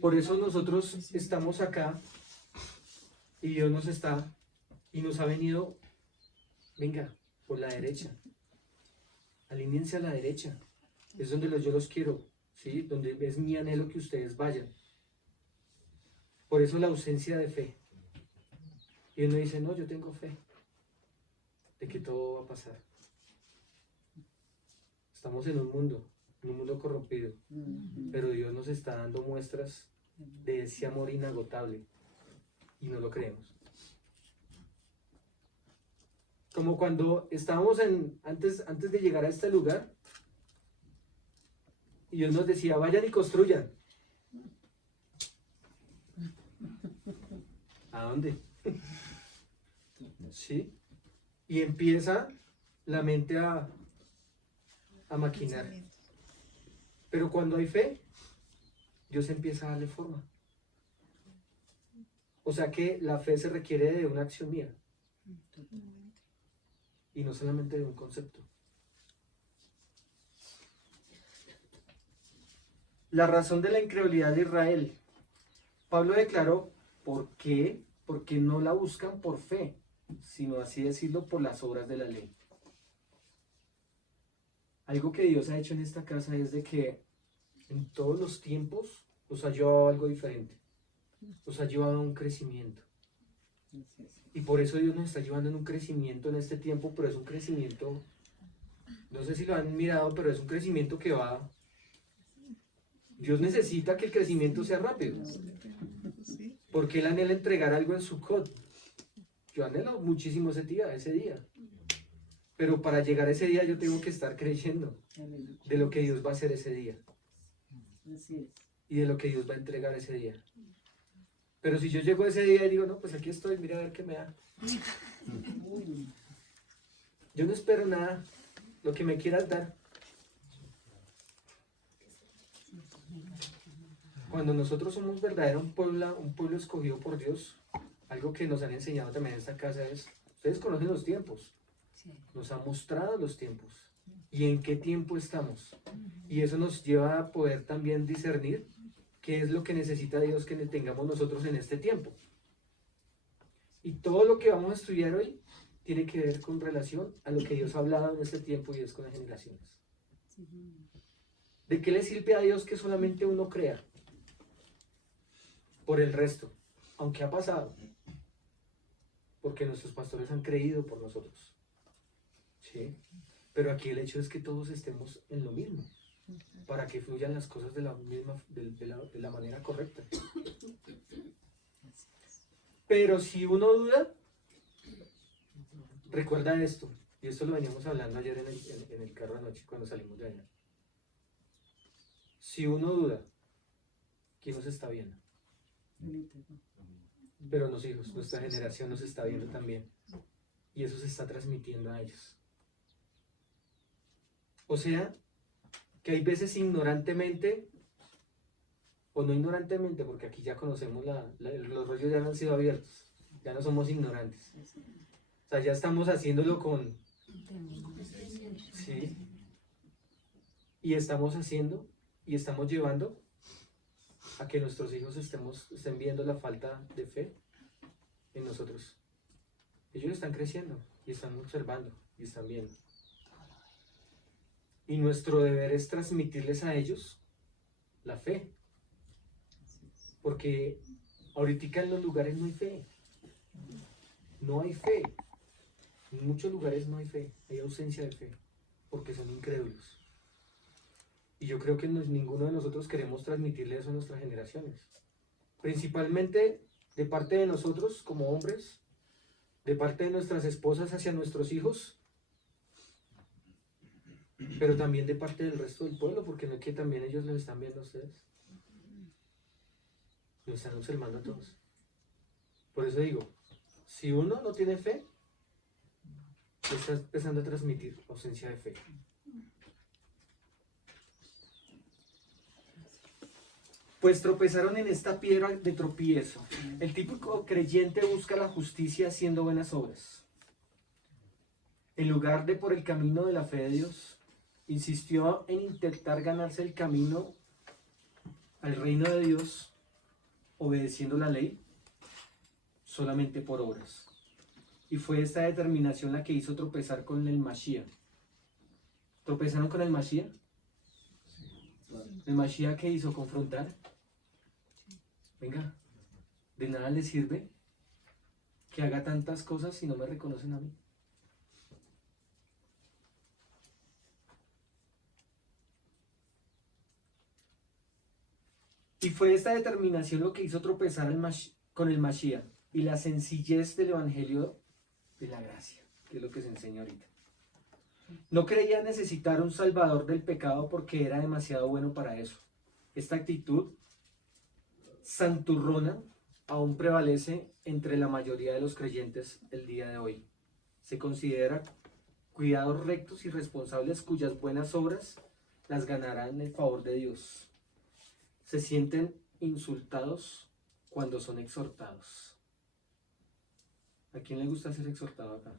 Por eso nosotros estamos acá y Dios nos está y nos ha venido, venga, por la derecha, alíñense a la derecha, es donde yo los quiero, ¿sí? Donde es mi anhelo que ustedes vayan. Por eso la ausencia de fe. Y uno dice, no, yo tengo fe de que todo va a pasar. Estamos en un mundo corrompido, pero Dios nos está dando muestras de ese amor inagotable y no lo creemos. Como cuando estábamos antes de llegar a este lugar y Dios nos decía, vayan y construyan. ¿A dónde? ¿Sí? Y empieza la mente a maquinar. Pero cuando hay fe, Dios empieza a darle forma. O sea que la fe se requiere de una acción mía. Y no solamente de un concepto. La razón de la incredulidad de Israel. Pablo declaró, ¿por qué? Porque no la buscan por fe, sino así decirlo por las obras de la ley. Algo que Dios ha hecho en esta casa es de que en todos los tiempos nos ha llevado a algo diferente. Nos ha llevado a un crecimiento. Y por eso Dios nos está llevando en un crecimiento en este tiempo, pero es un crecimiento, no sé si lo han mirado, pero es un crecimiento que va. Dios necesita que el crecimiento sea rápido. Porque Él anhela entregar algo en su Sukkot. Yo anhelo muchísimo ese día. Pero para llegar a ese día yo tengo que estar creyendo de lo que Dios va a hacer ese día. Y de lo que Dios va a entregar ese día. Pero si yo llego ese día y digo, no, pues aquí estoy, mira a ver qué me da. Yo no espero nada, lo que me quieras dar. Cuando nosotros somos verdadero un pueblo escogido por Dios, algo que nos han enseñado también en esta casa es, ustedes conocen los tiempos, nos han mostrado los tiempos y en qué tiempo estamos. Y eso nos lleva a poder también discernir qué es lo que necesita Dios que tengamos nosotros en este tiempo. Y todo lo que vamos a estudiar hoy tiene que ver con relación a lo que Dios ha hablado en este tiempo y es con las generaciones. ¿De qué le sirve a Dios que solamente uno crea? Por el resto, aunque ha pasado, porque nuestros pastores han creído por nosotros. ¿Sí? Pero aquí el hecho es que todos estemos en lo mismo, para que fluyan las cosas de la manera correcta. Pero si uno duda, recuerda esto, y esto lo veníamos hablando ayer en el carro anoche cuando salimos de allá. Si uno duda, ¿quién nos está viendo? Pero los hijos, nuestra generación nos está viendo también. y eso se está transmitiendo a ellos. O sea, que hay veces ignorantemente, o no ignorantemente, porque aquí ya conocemos los rollos ya no han sido abiertos, ya no somos ignorantes. O sea, ya estamos haciéndolo con... Sí. Y estamos haciendo, y estamos llevando a que nuestros hijos estén viendo la falta de fe en nosotros. Ellos están creciendo, y están observando, y están viendo. Y nuestro deber es transmitirles a ellos la fe. Porque ahorita en los lugares no hay fe. No hay fe. En muchos lugares no hay fe. Hay ausencia de fe. Porque son incrédulos. Y yo creo que ninguno de nosotros queremos transmitirle eso a nuestras generaciones. Principalmente de parte de nosotros como hombres, de parte de nuestras esposas hacia nuestros hijos, pero también de parte del resto del pueblo, porque no es que también ellos los están viendo a ustedes. Los están observando a todos. Por eso digo, si uno no tiene fe, está empezando a transmitir ausencia de fe. Pues tropezaron en esta piedra de tropiezo. El típico creyente busca la justicia haciendo buenas obras. En lugar de por el camino de la fe de Dios, insistió en intentar ganarse el camino al reino de Dios, obedeciendo la ley, solamente por obras. Y fue esta determinación la que hizo tropezar con el Mashiach. ¿Tropezaron con el Mashiach? ¿El Mashiach qué hizo? ¿Confrontar? Venga, de nada le sirve que haga tantas cosas si no me reconocen a mí. Y fue esta determinación lo que hizo tropezar con el Mashiach y la sencillez del Evangelio de la gracia, que es lo que se enseña ahorita. No creía necesitar un salvador del pecado porque era demasiado bueno para eso. Esta actitud santurrona aún prevalece entre la mayoría de los creyentes el día de hoy. Se considera cuidados rectos y responsables cuyas buenas obras las ganarán el favor de Dios. Se sienten insultados cuando son exhortados. ¿A quién le gusta ser exhortado acá?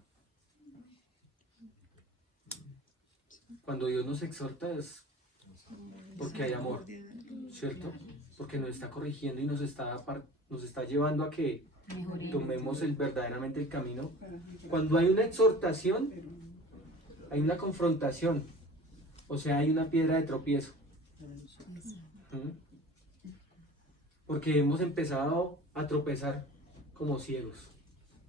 Cuando Dios nos exhorta es porque hay amor, ¿cierto? Porque nos está corrigiendo y nos está llevando a que tomemos verdaderamente el camino. Cuando hay una exhortación, hay una confrontación, o sea, hay una piedra de tropiezo. Porque hemos empezado a tropezar como ciegos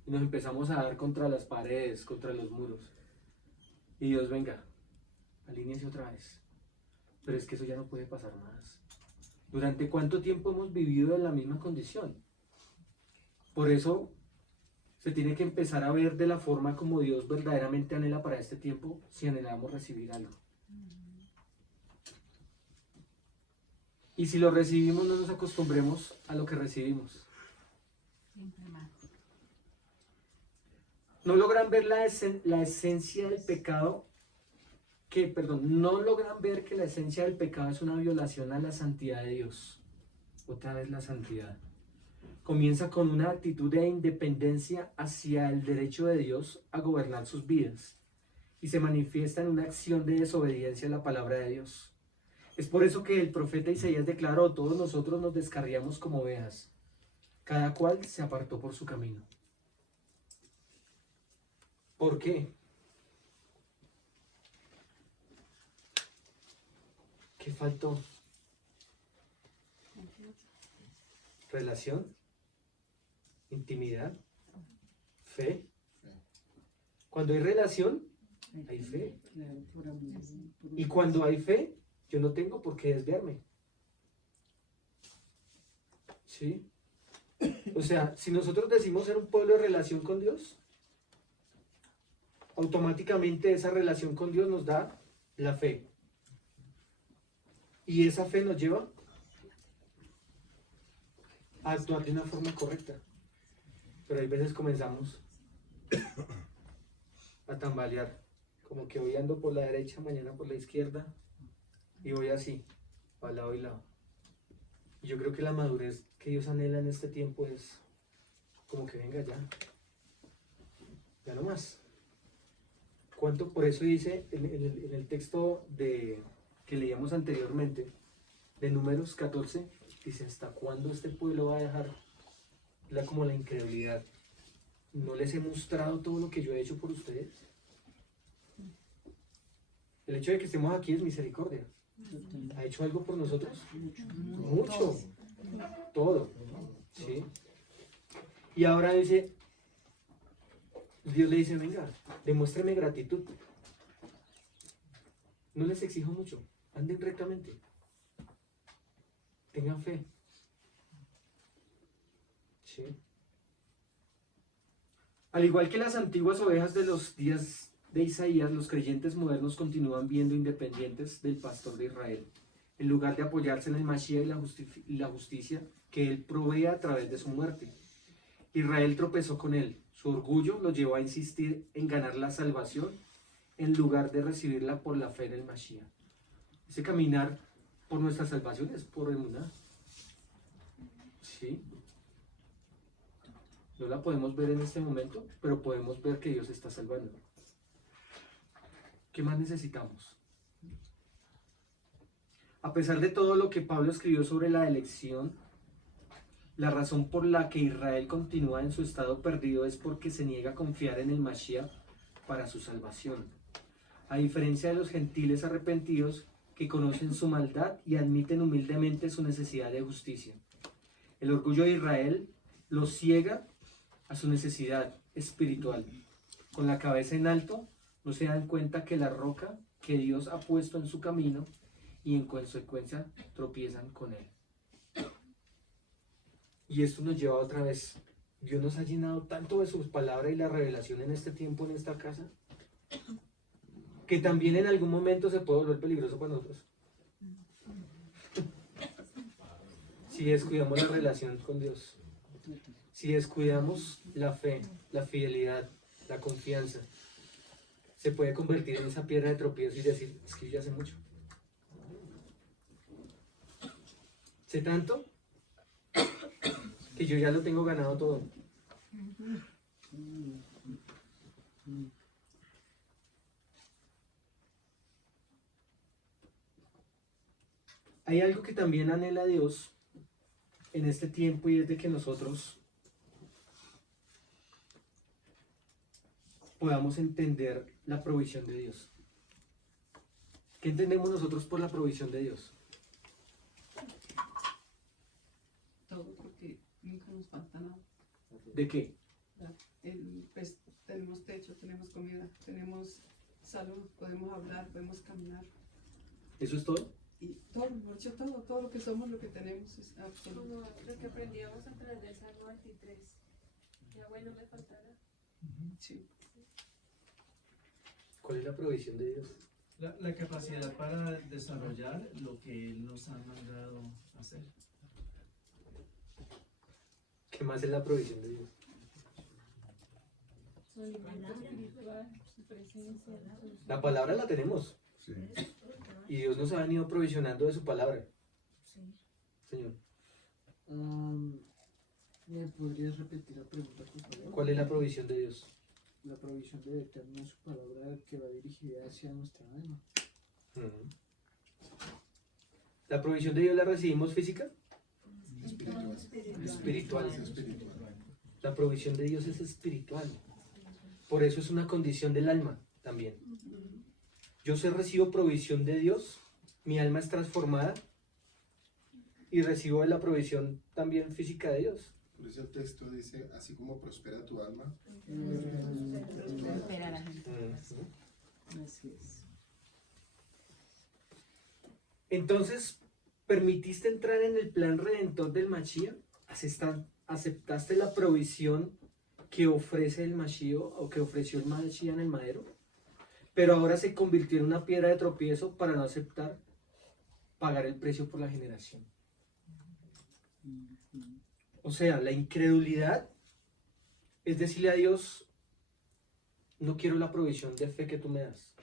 y nos empezamos a dar contra las paredes, contra los muros. Y Dios, venga, alíñese otra vez. Pero es que eso ya no puede pasar más. ¿Durante cuánto tiempo hemos vivido en la misma condición? Por eso se tiene que empezar a ver de la forma como Dios verdaderamente anhela para este tiempo, si anhelamos recibir algo. Y si lo recibimos, no nos acostumbremos a lo que recibimos. No logran ver la esencia del pecado, no logran ver que la esencia del pecado es una violación a la santidad de Dios. Otra vez la santidad. Comienza con una actitud de independencia hacia el derecho de Dios a gobernar sus vidas y se manifiesta en una acción de desobediencia a la palabra de Dios. Es por eso que el profeta Isaías declaró: todos nosotros nos descarriamos como ovejas, cada cual se apartó por su camino. ¿Por qué? ¿Qué faltó? Relación, intimidad, fe. Cuando hay relación, hay fe. Y cuando hay fe, yo no tengo por qué desviarme. ¿Sí? O sea, si nosotros decimos ser un pueblo de relación con Dios, automáticamente esa relación con Dios nos da la fe. Y esa fe nos lleva a actuar de una forma correcta. Pero hay veces comenzamos a tambalear, como que hoy ando por la derecha, mañana por la izquierda, y voy así, para lado y lado. Y yo creo que la madurez que Dios anhela en este tiempo es como que venga ya no más. ¿Cuánto? Por eso dice en el texto que leíamos anteriormente, de Números 14, dice, ¿hasta cuándo este pueblo va a dejar como la incredulidad? ¿No les he mostrado todo lo que yo he hecho por ustedes? El hecho de que estemos aquí es misericordia. ¿Ha hecho algo por nosotros? Mucho. Todo. ¿Sí? Y ahora dice, Dios le dice, venga, demuéstreme gratitud. No les exijo mucho. Anden rectamente. Tengan fe. ¿Sí? Al igual que las antiguas ovejas de los días de Isaías, los creyentes modernos continúan viendo independientes del pastor de Israel, en lugar de apoyarse en el Mashiach y la justicia que él provee a través de su muerte. Israel tropezó con él. Su orgullo lo llevó a insistir en ganar la salvación en lugar de recibirla por la fe en el Mashiach. Ese caminar por nuestra salvación es por emuná. ¿Sí? No la podemos ver en este momento, pero podemos ver que Dios está salvando. ¿Qué más necesitamos? A pesar de todo lo que Pablo escribió sobre la elección, la razón por la que Israel continúa en su estado perdido es porque se niega a confiar en el Mashiach para su salvación. A diferencia de los gentiles arrepentidos que conocen su maldad y admiten humildemente su necesidad de justicia. El orgullo de Israel los ciega a su necesidad espiritual. Con la cabeza en alto, no se dan cuenta que la roca que Dios ha puesto en su camino y en consecuencia tropiezan con él. Y esto nos lleva otra vez. Dios nos ha llenado tanto de su palabra y la revelación en este tiempo, en esta casa, que también en algún momento se puede volver peligroso para nosotros. Si descuidamos la relación con Dios, si descuidamos la fe, la fidelidad, la confianza, se puede convertir en esa piedra de tropiezo y decir, es que yo ya sé mucho. Sé tanto que yo ya lo tengo ganado todo. Hay algo que también anhela Dios en este tiempo y es de que nosotros podamos entender la provisión de Dios. ¿Qué entendemos nosotros por la provisión de Dios? Todo, porque nunca nos falta nada. ¿De qué? Pues, tenemos techo, tenemos comida, tenemos salud, podemos hablar, podemos caminar. ¿Eso es todo? Y todo, por hecho, todo lo que somos, lo que tenemos es absoluto. Como lo que aprendíamos a través del Salmo 23. Ya bueno me faltará. Sí. ¿Cuál es la provisión de Dios? La capacidad para desarrollar lo que Él nos ha mandado hacer. ¿Qué más es la provisión de Dios? Su alimento espiritual, su presencia. La palabra la tenemos. Sí. Y Dios nos ha venido provisionando de su palabra. Señor. ¿Me podrías repetir la pregunta, por favor? ¿Cuál es la provisión de Dios? La provisión del Eterno es su palabra que va dirigida hacia nuestra alma. ¿La provisión de Dios la recibimos física? Espiritual. Espiritual. La provisión de Dios es espiritual. Por eso es una condición del alma también. Yo recibo provisión de Dios, mi alma es transformada y recibo la provisión también física de Dios. Por eso el texto dice, así como prospera tu alma. Prospera la gente. Así es. Entonces, ¿permitiste entrar en el plan redentor del Mashiach? ¿Aceptaste la provisión que ofrece el Mashiach o que ofreció el Mashiach en el madero? Pero ahora se convirtió en una piedra de tropiezo para no aceptar pagar el precio por la generación. O sea, la incredulidad es decirle a Dios, no quiero la provisión de fe que tú me das.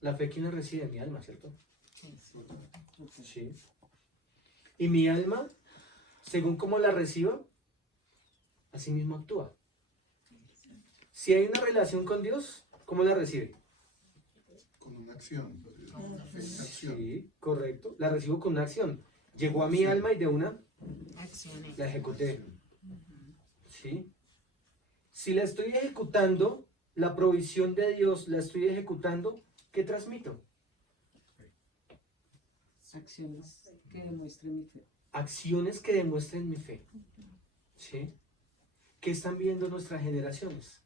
La fe, ¿quién la recibe? Mi alma, ¿cierto? Sí. Y mi alma, según como la reciba, así mismo actúa. Si hay una relación con Dios, ¿cómo la recibe? Con una acción. Una acción. Sí, correcto. La recibo con una acción. Llegó a mi alma y de una la ejecuté. ¿Sí? Si la estoy ejecutando, la provisión de Dios la estoy ejecutando, ¿qué transmito? Acciones que demuestren mi fe. Acciones que demuestren mi fe. ¿Sí? ¿Qué están viendo nuestras generaciones?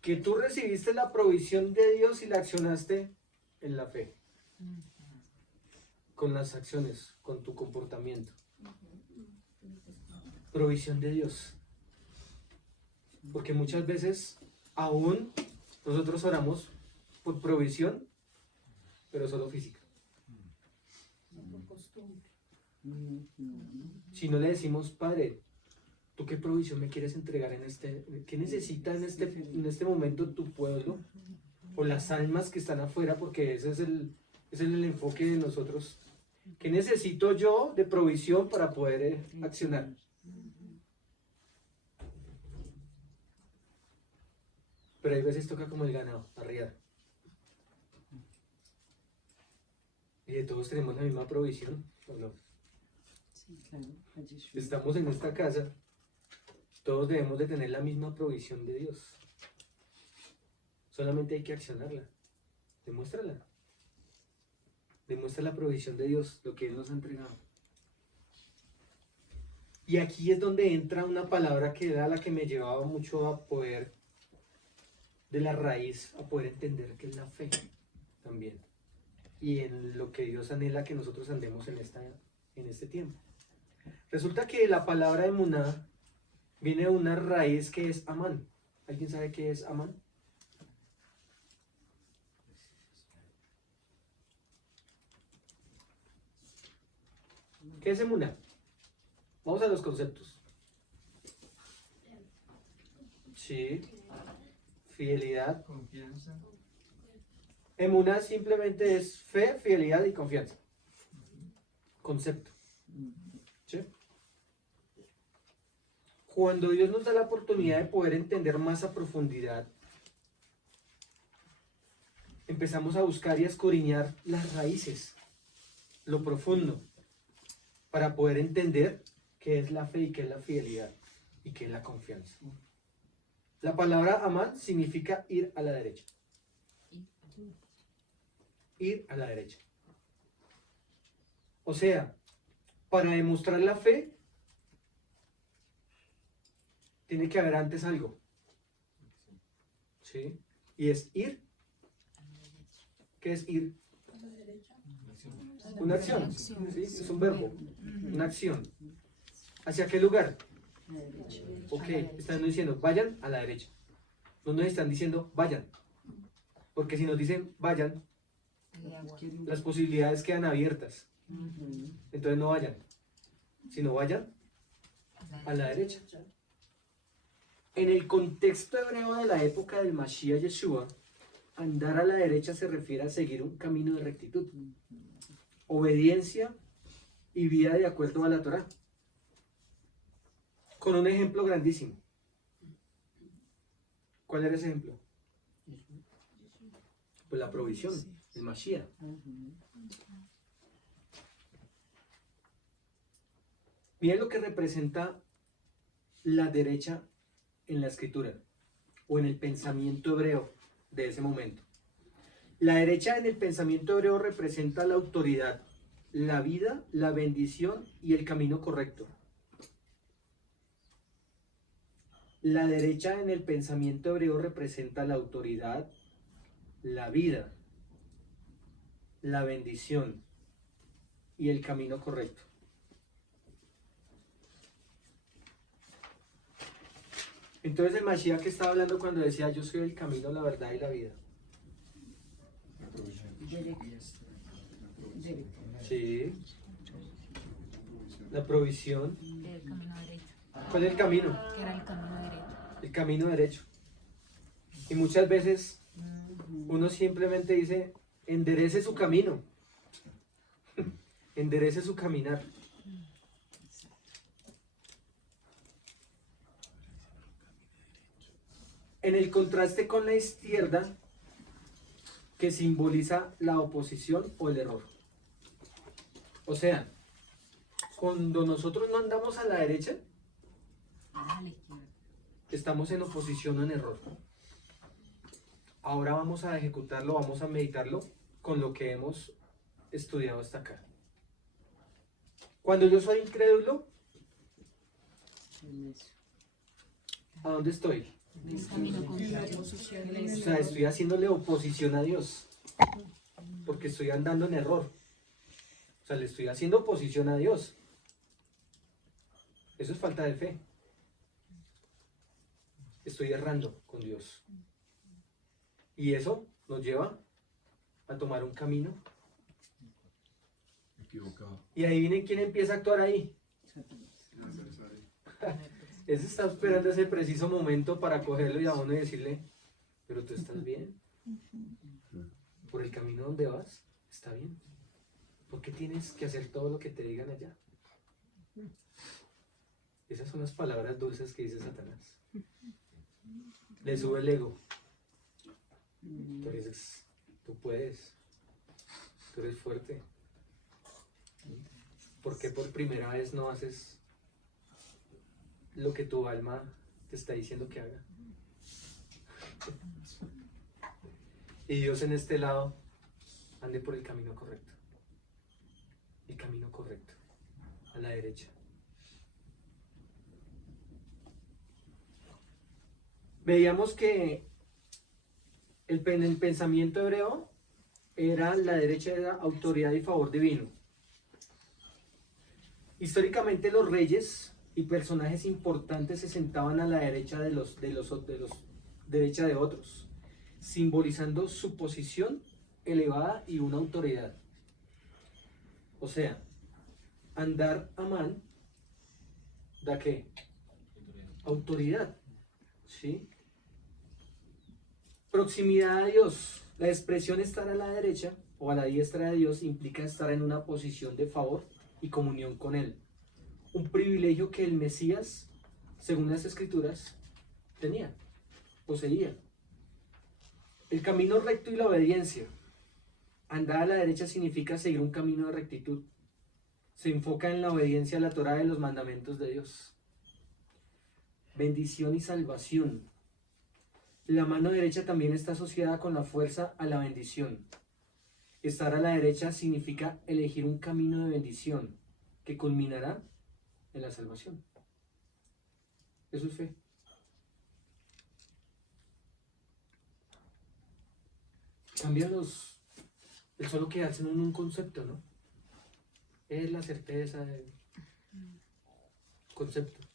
Que tú recibiste la provisión de Dios y la accionaste en la fe. Con las acciones, con tu comportamiento. Provisión de Dios. Porque muchas veces aún nosotros oramos por provisión, pero solo física. Si no le decimos, Padre, ¿tú qué provisión me quieres entregar en qué necesita en este momento tu pueblo o las almas que están afuera? Porque ese es el enfoque de nosotros. ¿Qué necesito yo de provisión para poder accionar? Pero hay veces toca como el ganado, arriar. Y de todos tenemos la misma provisión, ¿o no? Estamos en esta casa, todos debemos de tener la misma provisión de Dios. Solamente hay que accionarla. Demuéstrala. Demuestra la provisión de Dios, lo que Él nos ha entregado. Y aquí es donde entra una palabra que era la que me llevaba mucho a poder, de la raíz, a poder entender que es la fe también. Y en lo que Dios anhela que nosotros andemos en este tiempo. Resulta que la palabra emuná viene de una raíz que es amán. ¿Alguien sabe qué es amán? ¿Qué es emuná? Vamos a los conceptos. Sí. Fidelidad. Confianza. Emuná simplemente es fe, fidelidad y confianza. Concepto. ¿Sí? Cuando Dios nos da la oportunidad de poder entender más a profundidad, empezamos a buscar y a escudriñar las raíces, lo profundo, para poder entender qué es la fe y qué es la fidelidad y qué es la confianza. La palabra amán significa ir a la derecha. Ir a la derecha. O sea, para demostrar la fe, tiene que haber antes algo. ¿Sí? Y es ir. ¿Qué es ir? Una acción. ¿Sí? Es un verbo. Una acción. ¿Hacia qué lugar? Ok, están diciendo, vayan a la derecha. No nos están diciendo, vayan. Porque si nos dicen, vayan, las posibilidades quedan abiertas. Entonces no vayan. Sino vayan a la derecha. En el contexto hebreo de la época del Mashiach Yeshua, andar a la derecha se refiere a seguir un camino de rectitud, obediencia y vida de acuerdo a la Torá. Con un ejemplo grandísimo. ¿Cuál era ese ejemplo? Pues la provisión, el Mashiach. Miren lo que representa la derecha en la escritura o en el pensamiento hebreo de ese momento. La derecha en el pensamiento hebreo representa la autoridad, la vida, la bendición y el camino correcto. La derecha en el pensamiento hebreo representa la autoridad, la vida, la bendición y el camino correcto. Entonces el Mashiach que estaba hablando cuando decía yo soy el camino, la verdad y la vida. Sí. La provisión. El camino derecho. ¿Cuál es el camino? Que era el camino derecho. El camino derecho. Y muchas veces uno simplemente dice, enderece su camino. Enderece su caminar. En el contraste con la izquierda, que simboliza la oposición o el error. O sea, cuando nosotros no andamos a la derecha, estamos en oposición o en error. Ahora vamos a ejecutarlo, vamos a meditarlo con lo que hemos estudiado hasta acá. Cuando yo soy incrédulo, ¿a dónde estoy? O sea, estoy haciéndole oposición a Dios, porque estoy andando en error. O sea, le estoy haciendo oposición a Dios. Eso es falta de fe. Estoy errando con Dios. Y eso nos lleva a tomar un camino equivocado. Y adivinen quién empieza a actuar ahí. Ese está esperando ese preciso momento para cogerlo y a uno y decirle, pero tú estás bien. Por el camino donde vas, está bien. ¿Por qué tienes que hacer todo lo que te digan allá? Esas son las palabras dulces que dice Satanás. Le sube el ego. Entonces, tú puedes. Tú eres fuerte. ¿Por qué por primera vez no haces lo que tu alma te está diciendo que haga? Y Dios en este lado ande por el camino correcto. El camino correcto. A la derecha. Veíamos que el pensamiento hebreo era la derecha, era autoridad y favor divino. Históricamente los reyes y personajes importantes se sentaban a la derecha de los derecha de otros, simbolizando su posición elevada y una autoridad. O sea, andar Amán da ¿qué? Autoridad, ¿sí? Proximidad a Dios. La expresión estar a la derecha o a la diestra de Dios implica estar en una posición de favor y comunión con Él. Un privilegio que el Mesías, según las Escrituras, tenía, poseía. El camino recto y la obediencia. Andar a la derecha significa seguir un camino de rectitud. Se enfoca en la obediencia a la Torá de los mandamientos de Dios. Bendición y salvación. La mano derecha también está asociada con la fuerza a la bendición. Estar a la derecha significa elegir un camino de bendición que culminará en la salvación. Eso es fe. Cambian el solo quedarse en un concepto, ¿no? Es la certeza del concepto.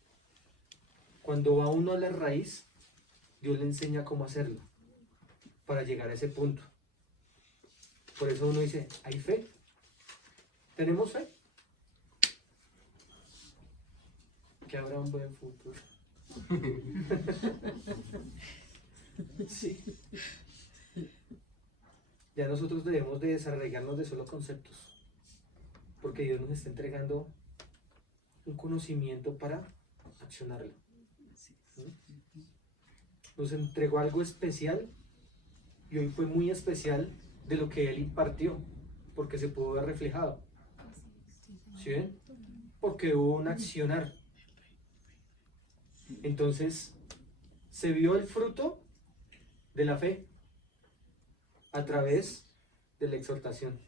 Cuando va uno a la raíz, Dios le enseña cómo hacerlo para llegar a ese punto. Por eso uno dice, ¿hay fe? ¿Tenemos fe? Que habrá un buen futuro. Sí. Ya nosotros debemos de desarraigarnos de solo conceptos, porque Dios nos está entregando un conocimiento para accionarlo. Nos entregó algo especial y hoy fue muy especial de lo que Él impartió, porque se pudo ver reflejado. ¿Sí ven? Porque hubo un accionar. Entonces, se vio el fruto de la fe a través de la exhortación.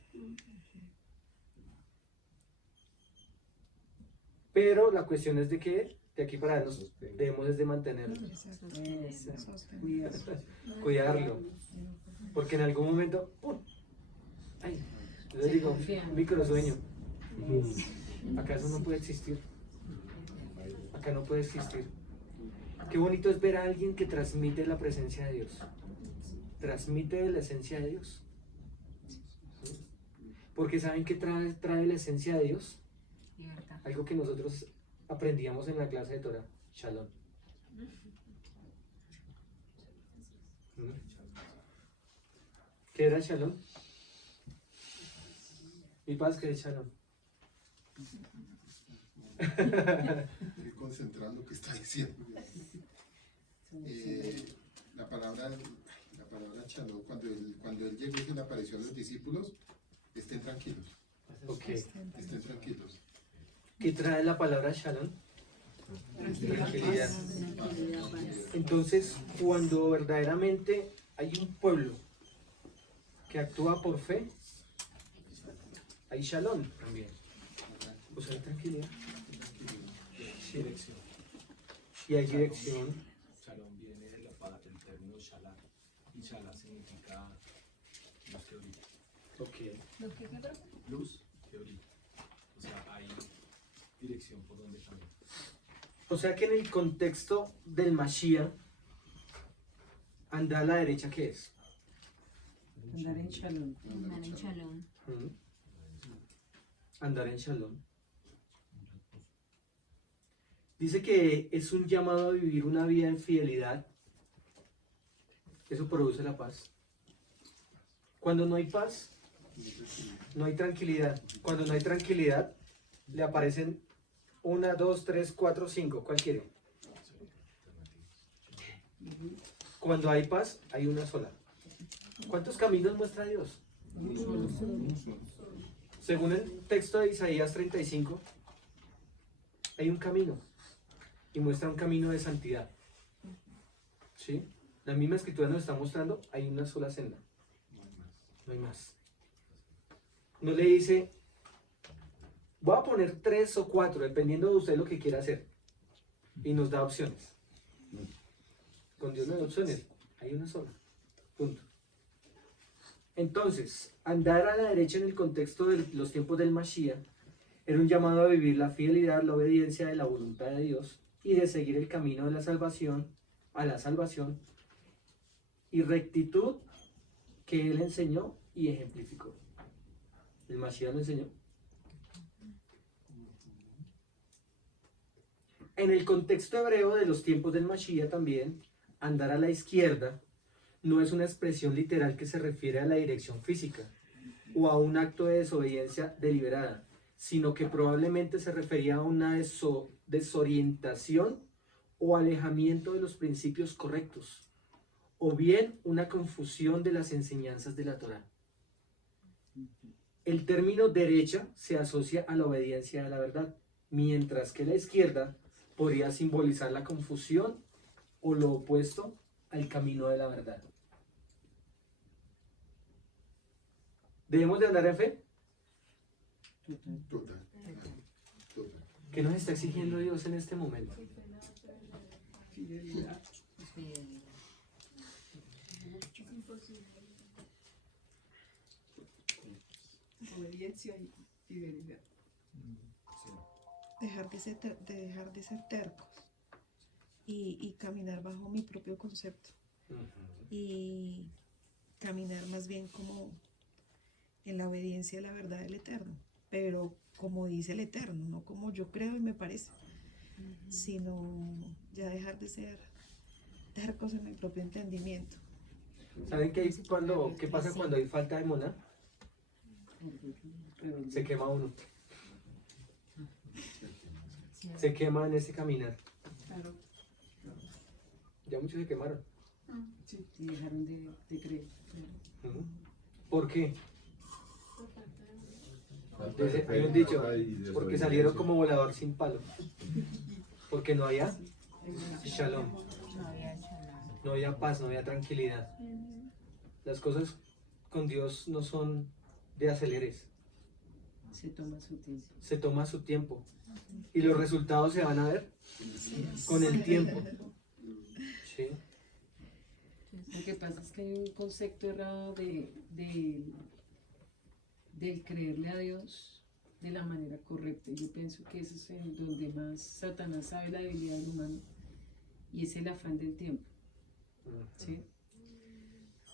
Pero la cuestión es de que de aquí para allá nos debemos es de mantenerlo. Cuidarlo. Porque en algún momento, ay, yo les digo, un microsueño. Acá eso no puede existir. Acá no puede existir. Qué bonito es ver a alguien que transmite la presencia de Dios. Transmite la esencia de Dios. Porque ¿saben qué trae la esencia de Dios? Libertad. Algo que nosotros aprendíamos en la clase de Torah, Shalom. ¿Mm? ¿Qué era Shalom? Mi paz, ¿qué es Shalom? Estoy concentrado en lo que está diciendo. La palabra Shalom, cuando él llegó y se le apareció a los discípulos, estén tranquilos. Ok. Estén tranquilos. ¿Qué trae la palabra Shalom? Tranquilidad. Entonces, cuando verdaderamente hay un pueblo que actúa por fe, hay Shalom también. Pues hay tranquilidad. Sí. Dirección. Y hay dirección. Shalom viene del término Shalá. Y Shalá significa luz que brilla. Ok. Luz que brilla. O sea, hay dirección por donde caminar. O sea que en el contexto del Mashiach, andar a la derecha, ¿qué es? Andar en Shalom. Andar en Shalom. Andar en Shalom. Dice que es un llamado a vivir una vida en fidelidad. Eso produce la paz. Cuando no hay paz, no hay tranquilidad. Cuando no hay tranquilidad, le aparecen 1, 2, 3, 4, 5. ¿Cuál quiere? Cuando hay paz, hay una sola. ¿Cuántos caminos muestra Dios? Según el texto de Isaías 35, hay un camino y muestra un camino de santidad. ¿Sí? La misma escritura nos está mostrando, hay una sola senda. No hay más. No le dice, voy a poner 3 o 4, dependiendo de usted lo que quiera hacer. Y nos da opciones. Con Dios no hay opciones, hay una sola. Punto. Entonces, andar a la derecha en el contexto de los tiempos del Mashiach era un llamado a vivir la fidelidad, la obediencia de la voluntad de Dios y de seguir el camino de la salvación, a la salvación y rectitud que Él enseñó y ejemplificó. El Mashiach lo enseñó. En el contexto hebreo de los tiempos del Mashiach también, andar a la izquierda no es una expresión literal que se refiere a la dirección física o a un acto de desobediencia deliberada, sino que probablemente se refería a una desorientación o alejamiento de los principios correctos, o bien una confusión de las enseñanzas de la Torá. El término derecha se asocia a la obediencia a la verdad, mientras que la izquierda podría simbolizar la confusión o lo opuesto al camino de la verdad. ¿Debemos de andar en fe? Total. ¿Qué nos está exigiendo Dios en este momento? Fidelidad. Obediencia y fidelidad. Dejar de ser tercos y caminar bajo mi propio concepto. Y caminar más bien como en la obediencia a la verdad del Eterno, pero como dice el Eterno, no como yo creo y me parece, sino ya dejar de ser tercos en mi propio entendimiento. ¿Saben qué pasa cuando hay falta de moná? Se quema uno. Se quema en ese caminar. Claro. Ya muchos se quemaron. Sí. Y dejaron de creer. ¿Por qué? Hay un dicho, porque salieron como volador sin palo. Porque no había shalom. No había paz, no había tranquilidad. Las cosas con Dios no son de aceleres. Se toma su tiempo. Se toma su tiempo. Y los resultados se van a ver con el tiempo. Sí. Lo que pasa es que hay un concepto errado del creerle a Dios de la manera correcta. Yo pienso que eso es en donde más Satanás sabe la debilidad del humano y es el afán del tiempo. ¿Sí?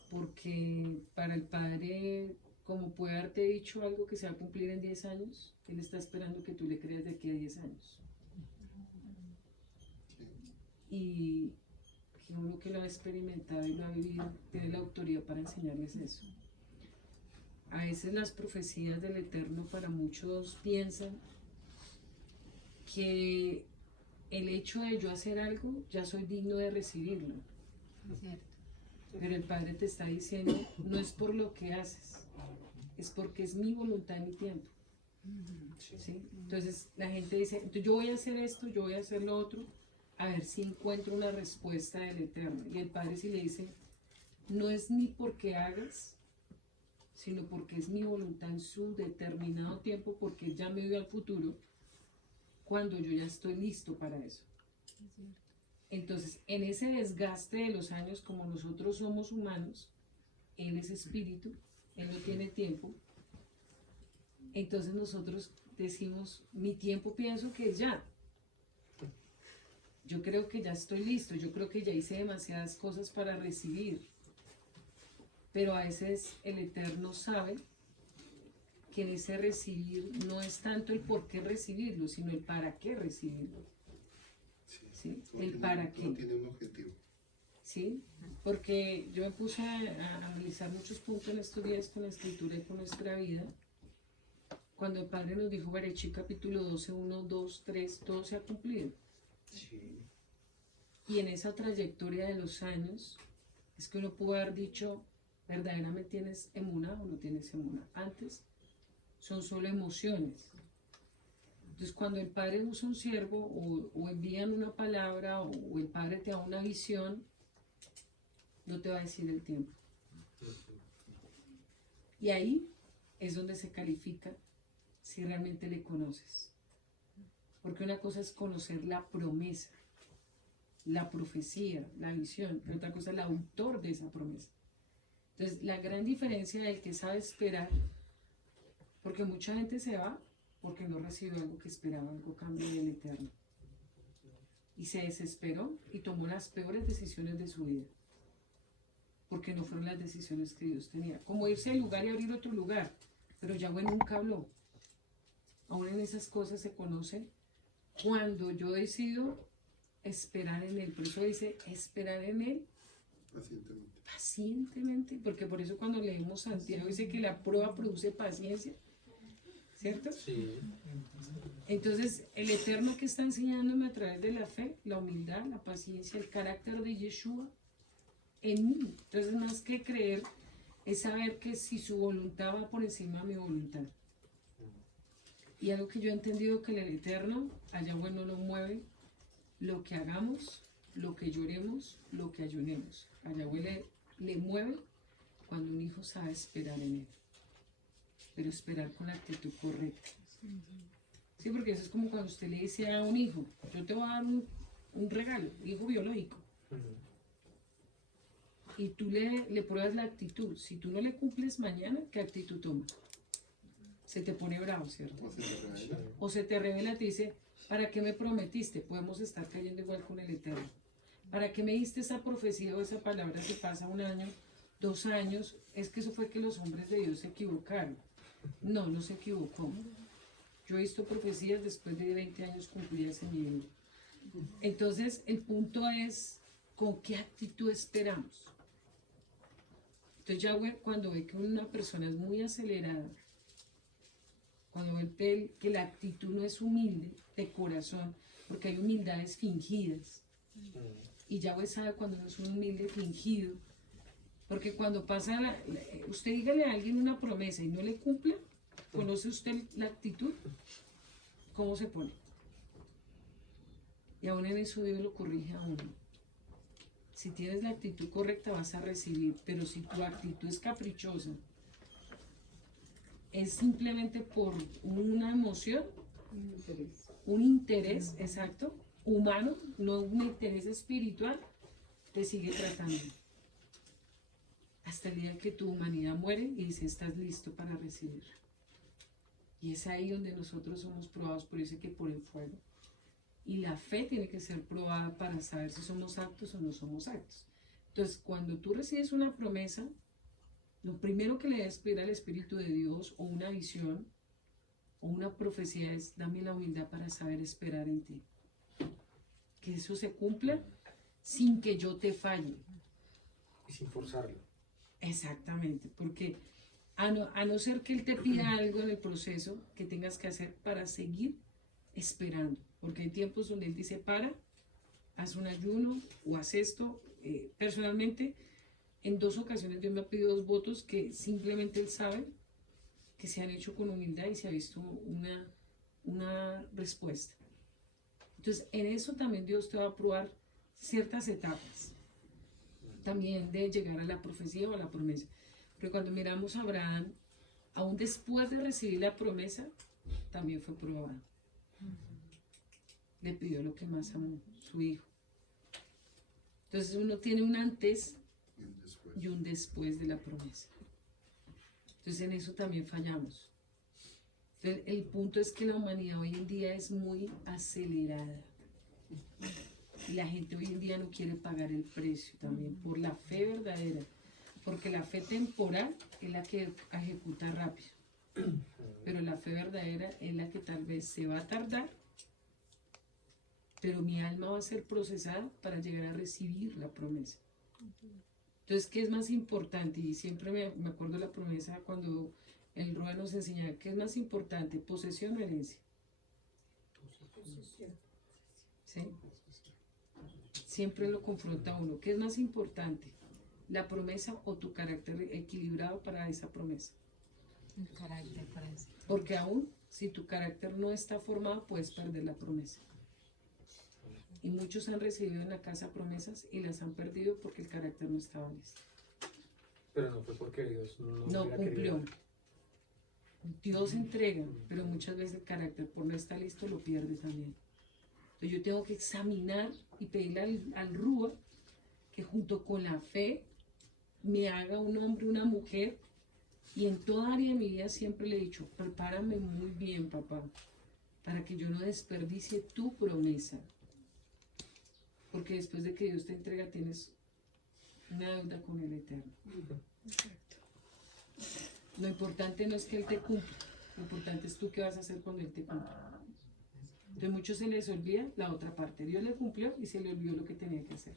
Porque para el Padre, como puede haberte dicho algo que se va a cumplir en 10 años, Él está esperando que tú le creas años. Y que uno que lo ha experimentado y lo ha vivido tiene la autoridad para enseñarles eso. A veces las profecías del Eterno para muchos piensan que el hecho de yo hacer algo ya soy digno de recibirlo. Pero el Padre te está diciendo, no es por lo que haces, es porque es mi voluntad y mi tiempo. ¿Sí? Entonces la gente dice, yo voy a hacer esto, yo voy a hacer lo otro, a ver si encuentro una respuesta del Eterno. Y el Padre sí le dice, no es ni porque hagas, sino porque es mi voluntad en su determinado tiempo, porque Él ya me vio al futuro, cuando yo ya estoy listo para eso. Entonces, en ese desgaste de los años, como nosotros somos humanos, Él es espíritu, Él no tiene tiempo, entonces nosotros decimos, mi tiempo pienso que es ya. Yo creo que ya estoy listo, yo creo que ya hice demasiadas cosas para recibir. Pero a veces el Eterno sabe que en ese recibir no es tanto el por qué recibirlo, sino el para qué recibirlo. ¿Sí? El para qué. No tiene un objetivo. ¿Sí? Porque yo me puse a analizar muchos puntos en estos días con la escritura y con nuestra vida. Cuando el Padre nos dijo, Berechí capítulo 12, 1, 2, 3, todo se ha cumplido. Sí. Y en esa trayectoria de los años, es que uno puede haber dicho, verdaderamente tienes emuná o no tienes emuná. Antes son solo emociones. Entonces cuando el Padre usa un siervo o envían una palabra o el Padre te da una visión, no te va a decir el tiempo. Y ahí es donde se califica si realmente le conoces. Porque una cosa es conocer la promesa, la profecía, la visión, pero otra cosa es el autor de esa promesa. Entonces, la gran diferencia del que sabe esperar, porque mucha gente se va porque no recibió algo que esperaba, algo cambio del Eterno. Y se desesperó y tomó las peores decisiones de su vida, porque no fueron las decisiones que Dios tenía. Como irse al lugar y abrir otro lugar, pero Yahweh nunca habló. Aún en esas cosas se conoce cuando yo decido esperar en Él. Por eso dice, esperar en Él pacientemente, porque por eso cuando leemos Santiago dice que la prueba produce paciencia, ¿cierto? Sí. Entonces, el Eterno que está enseñándome a través de la fe, la humildad, la paciencia, el carácter de Yeshua en mí. Entonces, más que creer, es saber que si su voluntad va por encima de mi voluntad. Y algo que yo he entendido que el Eterno, allá bueno lo mueve, lo que hagamos, lo que lloremos, lo que ayunemos. A Yahweh le mueve cuando un hijo sabe esperar en Él. Pero esperar con la actitud correcta. Sí, porque eso es como cuando usted le dice a un hijo, yo te voy a dar un regalo, un hijo biológico. Y tú le pruebas la actitud. Si tú no le cumples mañana, ¿qué actitud toma? Se te pone bravo, ¿cierto? O se te revela, te dice, ¿para qué me prometiste? Podemos estar cayendo igual con el Eterno. ¿Para qué me diste esa profecía o esa palabra si pasa 1 año, 2 años? Es que eso fue que los hombres de Dios se equivocaron. No, no se equivocó. Yo he visto profecías después de 20 años cumplidas en mi vida. Entonces, el punto es, ¿con qué actitud esperamos? Entonces, Yahweh, cuando ve que una persona es muy acelerada, cuando ve que la actitud no es humilde, de corazón, porque hay humildades fingidas. Y Yahweh sabe cuando no es un humilde fingido. Porque cuando pasa, usted dígale a alguien una promesa y no le cumple, ¿conoce usted la actitud? ¿Cómo se pone? Y aún en eso Dios lo corrige a uno. Si tienes la actitud correcta vas a recibir, pero si tu actitud es caprichosa, es simplemente por una emoción, un interés, exacto, humano, no un interés espiritual, te sigue tratando. Hasta el día que tu humanidad muere y dice, estás listo para recibir. Y es ahí donde nosotros somos probados, por eso que por el fuego. Y la fe tiene que ser probada para saber si somos aptos o no somos aptos. Entonces, cuando tú recibes una promesa, lo primero que le debes pedir al Espíritu de Dios o una visión o una profecía es, dame la humildad para saber esperar en ti. Que eso se cumpla sin que yo te falle. Y sin forzarlo. Exactamente, porque a no ser que Él te pida algo en el proceso que tengas que hacer para seguir esperando. Porque hay tiempos donde Él dice, haz un ayuno o haz esto. Personalmente, en 2 ocasiones Dios me ha pedido 2 votos que simplemente Él sabe que se han hecho con humildad y se ha visto una respuesta. Entonces, en eso también Dios te va a probar ciertas etapas, también de llegar a la profecía o a la promesa. Pero cuando miramos a Abraham, aún después de recibir la promesa, también fue probado. Le pidió lo que más amó, su hijo. Entonces uno tiene un antes y un después de la promesa. Entonces en eso también fallamos. Entonces, el punto es que la humanidad hoy en día es muy acelerada. Y la gente hoy en día no quiere pagar el precio también por la fe verdadera. Porque la fe temporal es la que ejecuta rápido. Pero la fe verdadera es la que tal vez se va a tardar, pero mi alma va a ser procesada para llegar a recibir la promesa. Entonces, ¿qué es más importante? Y siempre me acuerdo de la promesa cuando el Roa nos enseñaba, ¿qué es más importante? ¿Posesión o herencia? ¿Sí? Siempre lo confronta uno. ¿Qué es más importante? ¿La promesa o tu carácter equilibrado para esa promesa? El carácter para eso. Porque aún si tu carácter no está formado, puedes perder la promesa. Y muchos han recibido en la casa promesas y las han perdido porque el carácter no estaba listo. Pero no fue porque Dios no hubiera cumplió. querido. Dios entrega, pero muchas veces el carácter por no estar listo lo pierde también. Entonces yo tengo que examinar y pedirle al Rúa que junto con la fe me haga un hombre, una mujer, y en toda área de mi vida siempre le he dicho, prepárame muy bien, papá, para que yo no desperdicie tu promesa. Porque después de que Dios te entrega tienes una deuda con el Eterno. Lo importante no es que Él te cumpla, lo importante es tú qué vas a hacer cuando Él te cumpla. Entonces a muchos se les olvida la otra parte. Dios le cumplió y se le olvidó lo que tenía que hacer.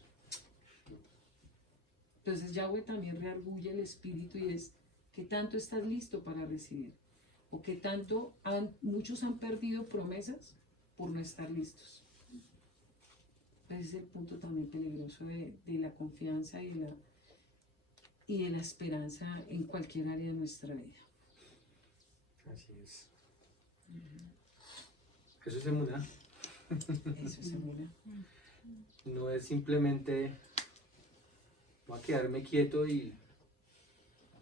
Entonces Yahweh también reargulla el espíritu y es, ¿qué tanto estás listo para recibir? O qué tanto muchos han perdido promesas por no estar listos. Ese es el punto también peligroso de la confianza y de la esperanza en cualquier área de nuestra vida. Así es. Eso es emuná. Eso es emuná. No es simplemente voy a quedarme quieto y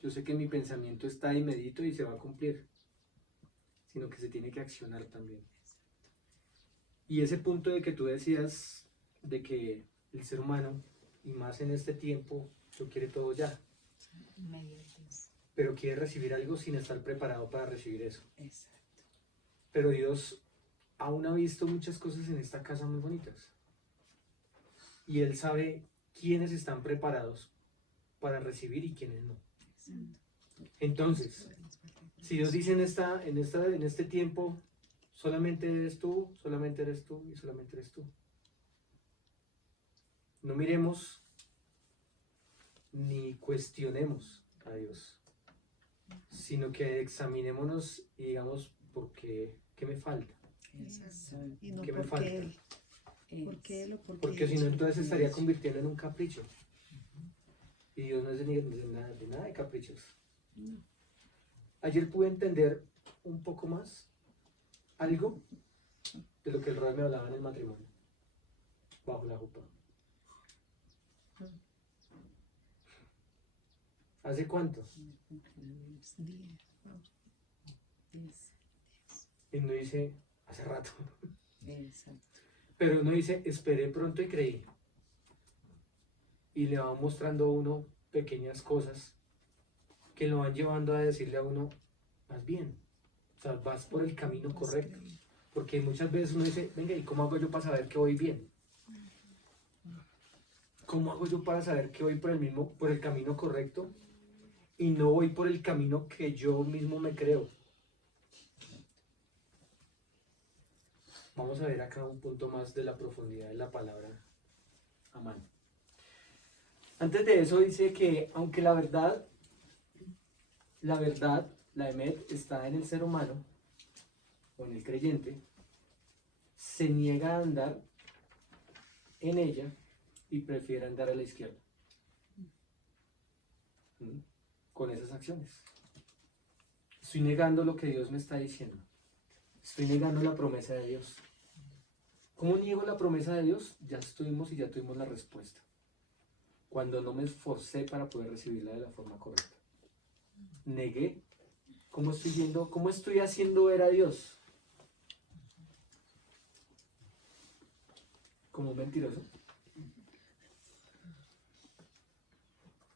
yo sé que mi pensamiento está y medito y se va a cumplir, sino que se tiene que accionar también. Y ese punto de que tú decías de que el ser humano, y más en este tiempo, lo quiere todo ya. Pero quiere recibir algo sin estar preparado para recibir eso. Exacto. Pero Dios aún ha visto muchas cosas en esta casa muy bonitas. Y Él sabe quiénes están preparados para recibir y quiénes no. Entonces, si Dios dice en este tiempo, solamente eres tú y solamente eres tú. No miremos ni cuestionemos a Dios, sino que examinémonos y digamos, ¿por qué? ¿Qué me falta? Y no ¿Qué me porque falta? Él. ¿Por qué él o por qué Porque si no, ella? entonces se estaría convirtiendo en un capricho. Y Dios no es de nada de caprichos. Ayer pude entender un poco más algo de lo que el Rey me hablaba en el matrimonio, bajo la jupa. ¿Hace cuánto? Y uno dice, hace rato. Exacto. Pero uno dice, esperé pronto y creí. Y le va mostrando a uno pequeñas cosas que lo van llevando a decirle a uno, vas bien. O sea, vas por el camino correcto. Porque muchas veces uno dice, venga, ¿y cómo hago yo para saber que voy bien? ¿Cómo hago yo para saber que voy por el camino correcto y no voy por el camino que yo mismo me creo? Vamos a ver acá un punto más de la profundidad de la palabra Amán. Antes de eso dice que aunque la verdad, la emet, está en el ser humano o en el creyente, se niega a andar en ella y prefiere andar a la izquierda. Con esas acciones. Estoy negando lo que Dios me está diciendo. Estoy negando la promesa de Dios. ¿Cómo niego la promesa de Dios? Ya tuvimos la respuesta. Cuando no me esforcé para poder recibirla de la forma correcta. Negué. ¿Cómo estoy haciendo ver a Dios? ¿Como un mentiroso?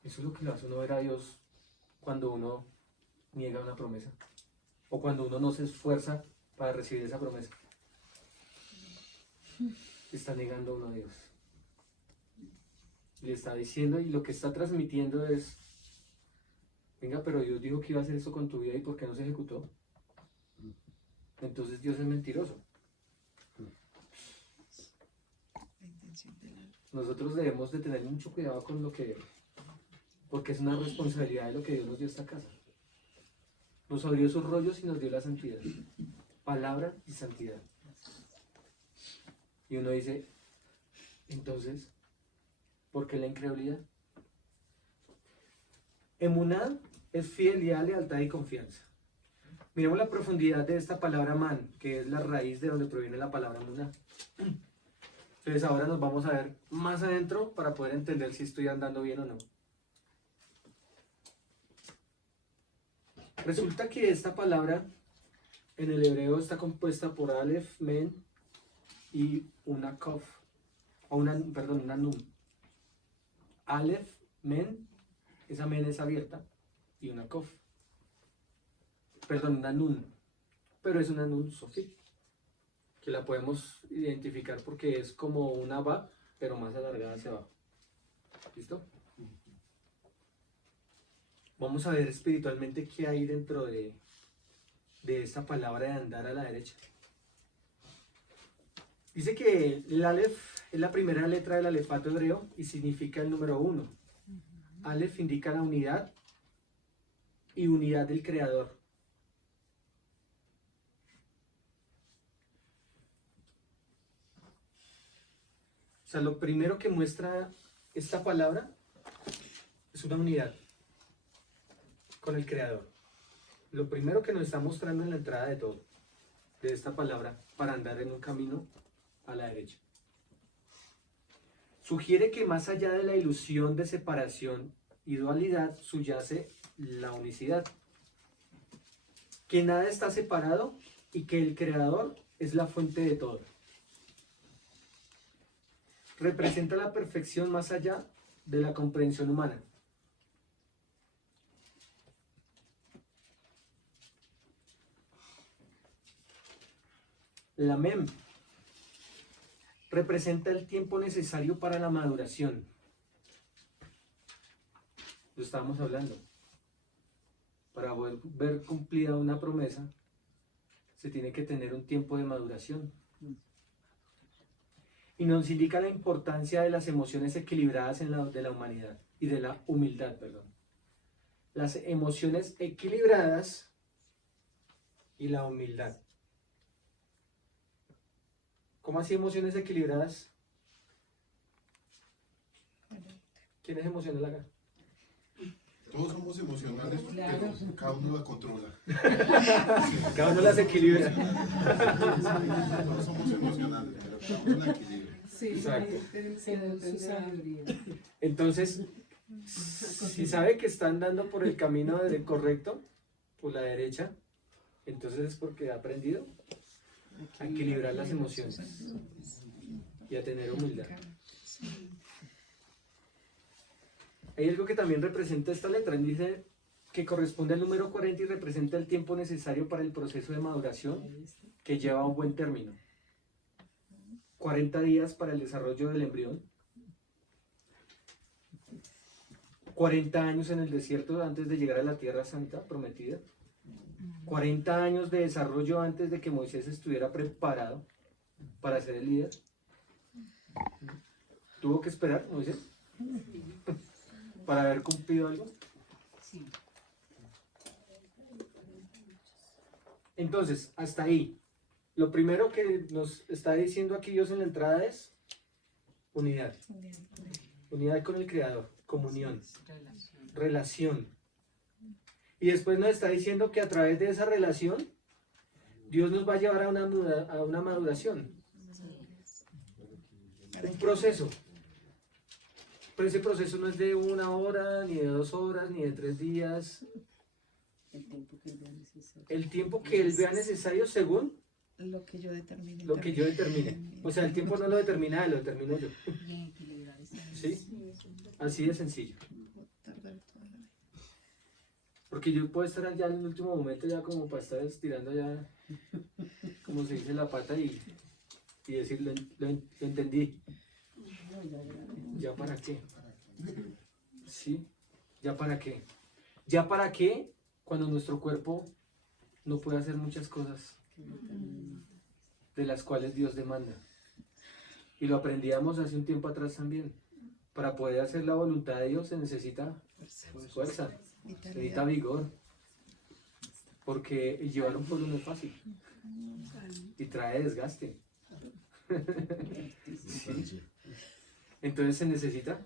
Eso es lo que le hace uno ver a Dios cuando uno niega una promesa. O cuando uno no se esfuerza para recibir esa promesa. Está negando uno a Dios. Le está diciendo, y lo que está transmitiendo es: venga, pero Dios dijo que iba a hacer eso con tu vida, ¿y por qué no se ejecutó? Entonces Dios es mentiroso. Nosotros debemos de tener mucho cuidado con lo que, porque es una responsabilidad de lo que Dios nos dio esta casa. Nos abrió sus rollos y nos dio la santidad. Palabra y santidad. Y uno dice, entonces, ¿por qué la incredulidad? Emuná es fidelidad, lealtad y confianza. Miremos la profundidad de esta palabra man, que es la raíz de donde proviene la palabra emuná. Entonces ahora nos vamos a ver más adentro para poder entender si estoy andando bien o no. Resulta que esta palabra en el hebreo está compuesta por Aleph, Men y una Kof, o una Nun. Aleph, Men, esa Men es abierta, y una Kof. Una Nun, pero es una Nun Sofí, que la podemos identificar porque es como una Ba, pero más alargada hacia abajo. ¿Listo? Vamos a ver espiritualmente qué hay dentro de esta palabra de andar a la derecha. Dice que el Aleph es la primera letra del alefato hebreo y significa el número 1. Aleph indica la unidad y unidad del Creador. O sea, lo primero que muestra esta palabra es una unidad con el Creador. Lo primero que nos está mostrando en la entrada de todo, de esta palabra, para andar en un camino a la derecha. Sugiere que más allá de la ilusión de separación y dualidad subyace la unicidad. Que nada está separado y que el Creador es la fuente de todo. Representa la perfección más allá de la comprensión humana. La Mem representa el tiempo necesario para la maduración. Lo estábamos hablando. Para poder ver cumplida una promesa, se tiene que tener un tiempo de maduración. Y nos indica la importancia de las emociones equilibradas de la humanidad y de la humildad, perdón. Las emociones equilibradas y la humildad. ¿Cómo así emociones equilibradas? ¿Quién es emocional acá? Todos somos emocionales, pero cada uno la controla. Cada uno las equilibra. Todos somos emocionales, pero cada uno la equilibra. Sí, exacto. Sabiduría. Entonces, si sabe que está andando por el camino correcto, por la derecha, entonces es porque ha aprendido a equilibrar las emociones y a tener humildad. Hay algo que también representa esta letra, dice que corresponde al número 40 y representa el tiempo necesario para el proceso de maduración que lleva a un buen término. 40 días para el desarrollo del embrión, 40 años en el desierto antes de llegar a la tierra santa prometida, 40 años de desarrollo antes de que Moisés estuviera preparado para ser el líder? ¿Tuvo que esperar, Moisés, para haber cumplido algo? Sí. Entonces, hasta ahí. Lo primero que nos está diciendo aquí Dios en la entrada es unidad. Unidad con el Creador, comunión, relación. Y después nos está diciendo que a través de esa relación, Dios nos va a llevar a una maduración. Un proceso. Pero ese proceso no es de 1 hora, ni de 2 horas, ni de 3 días. El tiempo que Él vea necesario según lo que yo determine. Lo que yo determine. O sea, el tiempo no lo determina Él, lo determino yo. ¿Sí? Así de sencillo. Porque yo puedo estar allá en el último momento ya como para estar estirando ya, como se dice, la pata y decir, lo entendí. ¿Ya para qué? ¿Sí? ¿Ya para qué? ¿Ya para qué cuando nuestro cuerpo no puede hacer muchas cosas de las cuales Dios demanda? Y lo aprendíamos hace un tiempo atrás también. Para poder hacer la voluntad de Dios se necesita fuerza, se necesita vigor. Porque llevar un pueblo no es fácil. Y trae desgaste. ¿Sí? Entonces se necesita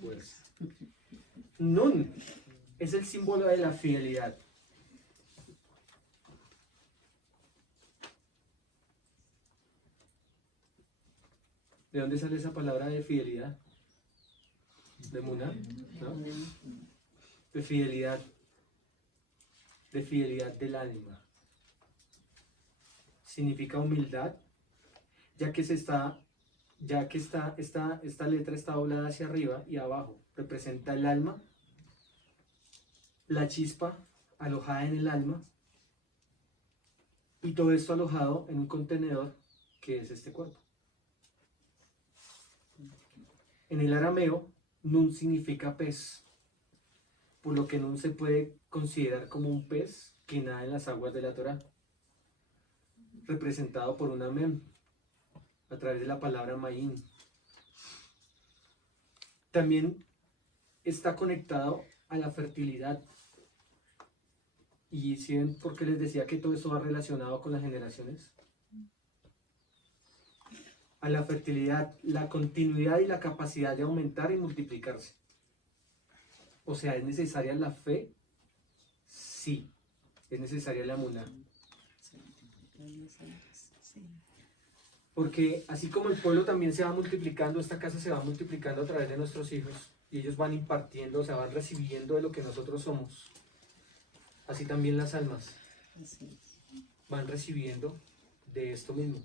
fuerza. Nun es el símbolo de la fidelidad. ¿De dónde sale esa palabra de fidelidad? ¿De Muná? ¿No? De fidelidad del ánima. Significa humildad, ya que esta letra está doblada hacia arriba y abajo. Representa el alma, la chispa alojada en el alma, y todo esto alojado en un contenedor que es este cuerpo. En el arameo, nun significa pez, por lo que nun se puede considerar como un pez que nada en las aguas de la Torá, representado por una mem, a través de la palabra maín. También está conectado a la fertilidad. ¿Y si ven por qué les decía que todo esto va relacionado con las generaciones? A la fertilidad, la continuidad y la capacidad de aumentar y multiplicarse. O sea, ¿es necesaria la fe? Sí. ¿Es necesaria la emuná? Porque así como el pueblo también se va multiplicando, esta casa se va multiplicando a través de nuestros hijos, y ellos van impartiendo, o sea, van recibiendo de lo que nosotros somos. Así también las almas van recibiendo de esto mismo.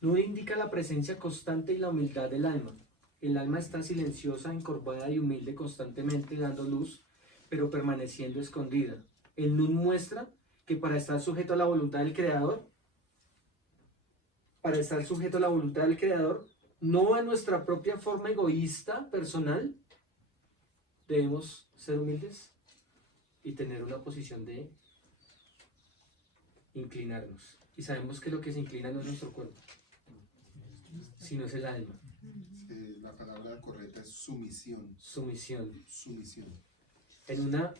Nun indica la presencia constante y la humildad del alma. El alma está silenciosa, encorvada y humilde constantemente, dando luz, pero permaneciendo escondida. El Nun muestra que para estar sujeto a la voluntad del Creador, no a nuestra propia forma egoísta, personal, debemos ser humildes y tener una posición de inclinarnos. Y sabemos que lo que se inclina no es nuestro cuerpo, sino es el alma. La palabra correcta es sumisión. Sumisión. En una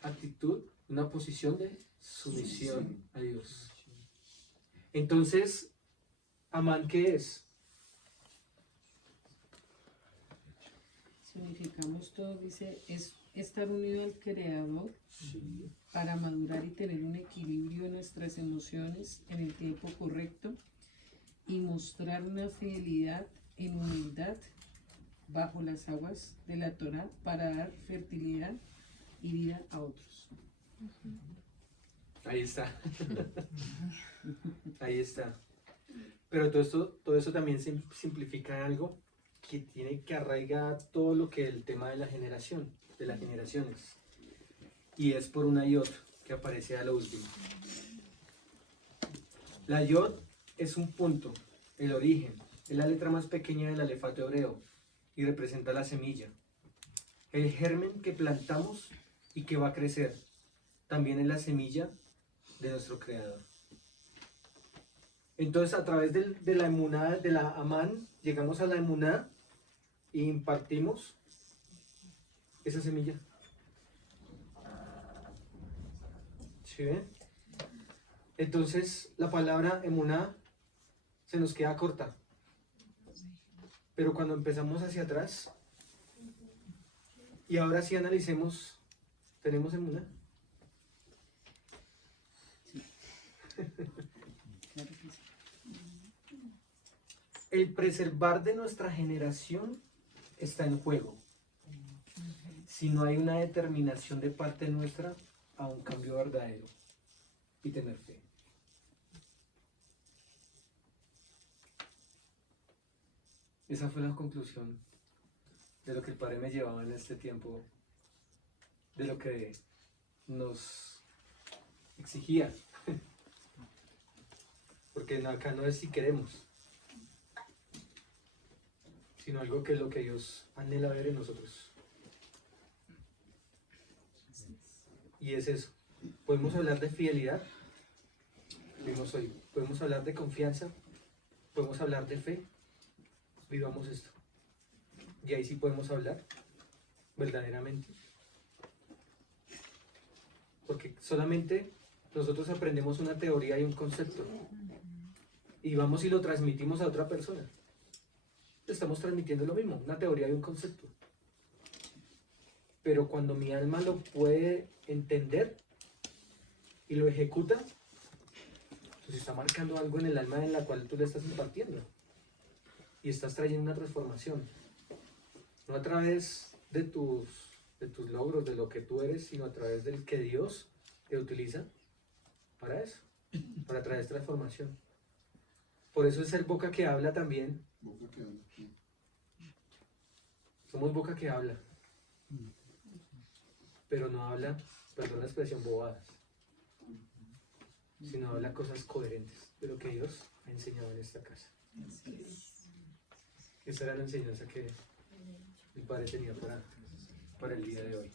actitud, una posición de sumisión a Dios. Entonces, Amán, ¿qué es? Significamos todo, dice, es estar unido al Creador para madurar y tener un equilibrio en nuestras emociones en el tiempo correcto y mostrar una fidelidad en humildad bajo las aguas de la Torá para dar fertilidad y vida a otros. Ahí está. Ahí está. Pero todo eso también simplifica algo que tiene que arraigar todo lo que es el tema de la generación, de las generaciones. Y es por una yod que aparece a lo último. La yod es un punto, el origen, es la letra más pequeña del alefato hebreo y representa la semilla, el germen que plantamos y que va a crecer. También es la semilla de nuestro Creador. Entonces, a través de la emuná, de la amán, llegamos a la emuná y impartimos esa semilla. ¿Sí ven? Entonces, la palabra emuná se nos queda corta. Pero cuando empezamos hacia atrás, y ahora sí analicemos, ¿tenemos emuná? El preservar de nuestra generación está en juego. Si no hay una determinación de parte nuestra a un cambio verdadero y tener fe. Esa fue la conclusión de lo que el Padre me llevaba en este tiempo, de lo que nos exigía. Porque acá no es si queremos, sino algo que es lo que Dios anhela ver en nosotros. Y es eso. Podemos hablar de fidelidad, vimos hoy. Podemos hablar de confianza, podemos hablar de fe. Vivamos esto. Y ahí sí podemos hablar verdaderamente. Porque solamente nosotros aprendemos una teoría y un concepto. Y vamos y lo transmitimos a otra persona. Estamos transmitiendo lo mismo, una teoría y un concepto. Pero cuando mi alma lo puede entender y lo ejecuta, pues está marcando algo en el alma en la cual tú le estás impartiendo. Y estás trayendo una transformación. No a través de tus logros, de lo que tú eres, sino a través del que Dios te utiliza para eso, para traer transformación. Por eso es el boca que habla también. Boca que habla. Somos boca que habla. Pero no habla, perdón la expresión, bobadas. Sino habla cosas coherentes de lo que Dios ha enseñado en esta casa. Esa era la enseñanza que el Padre tenía para el día de hoy.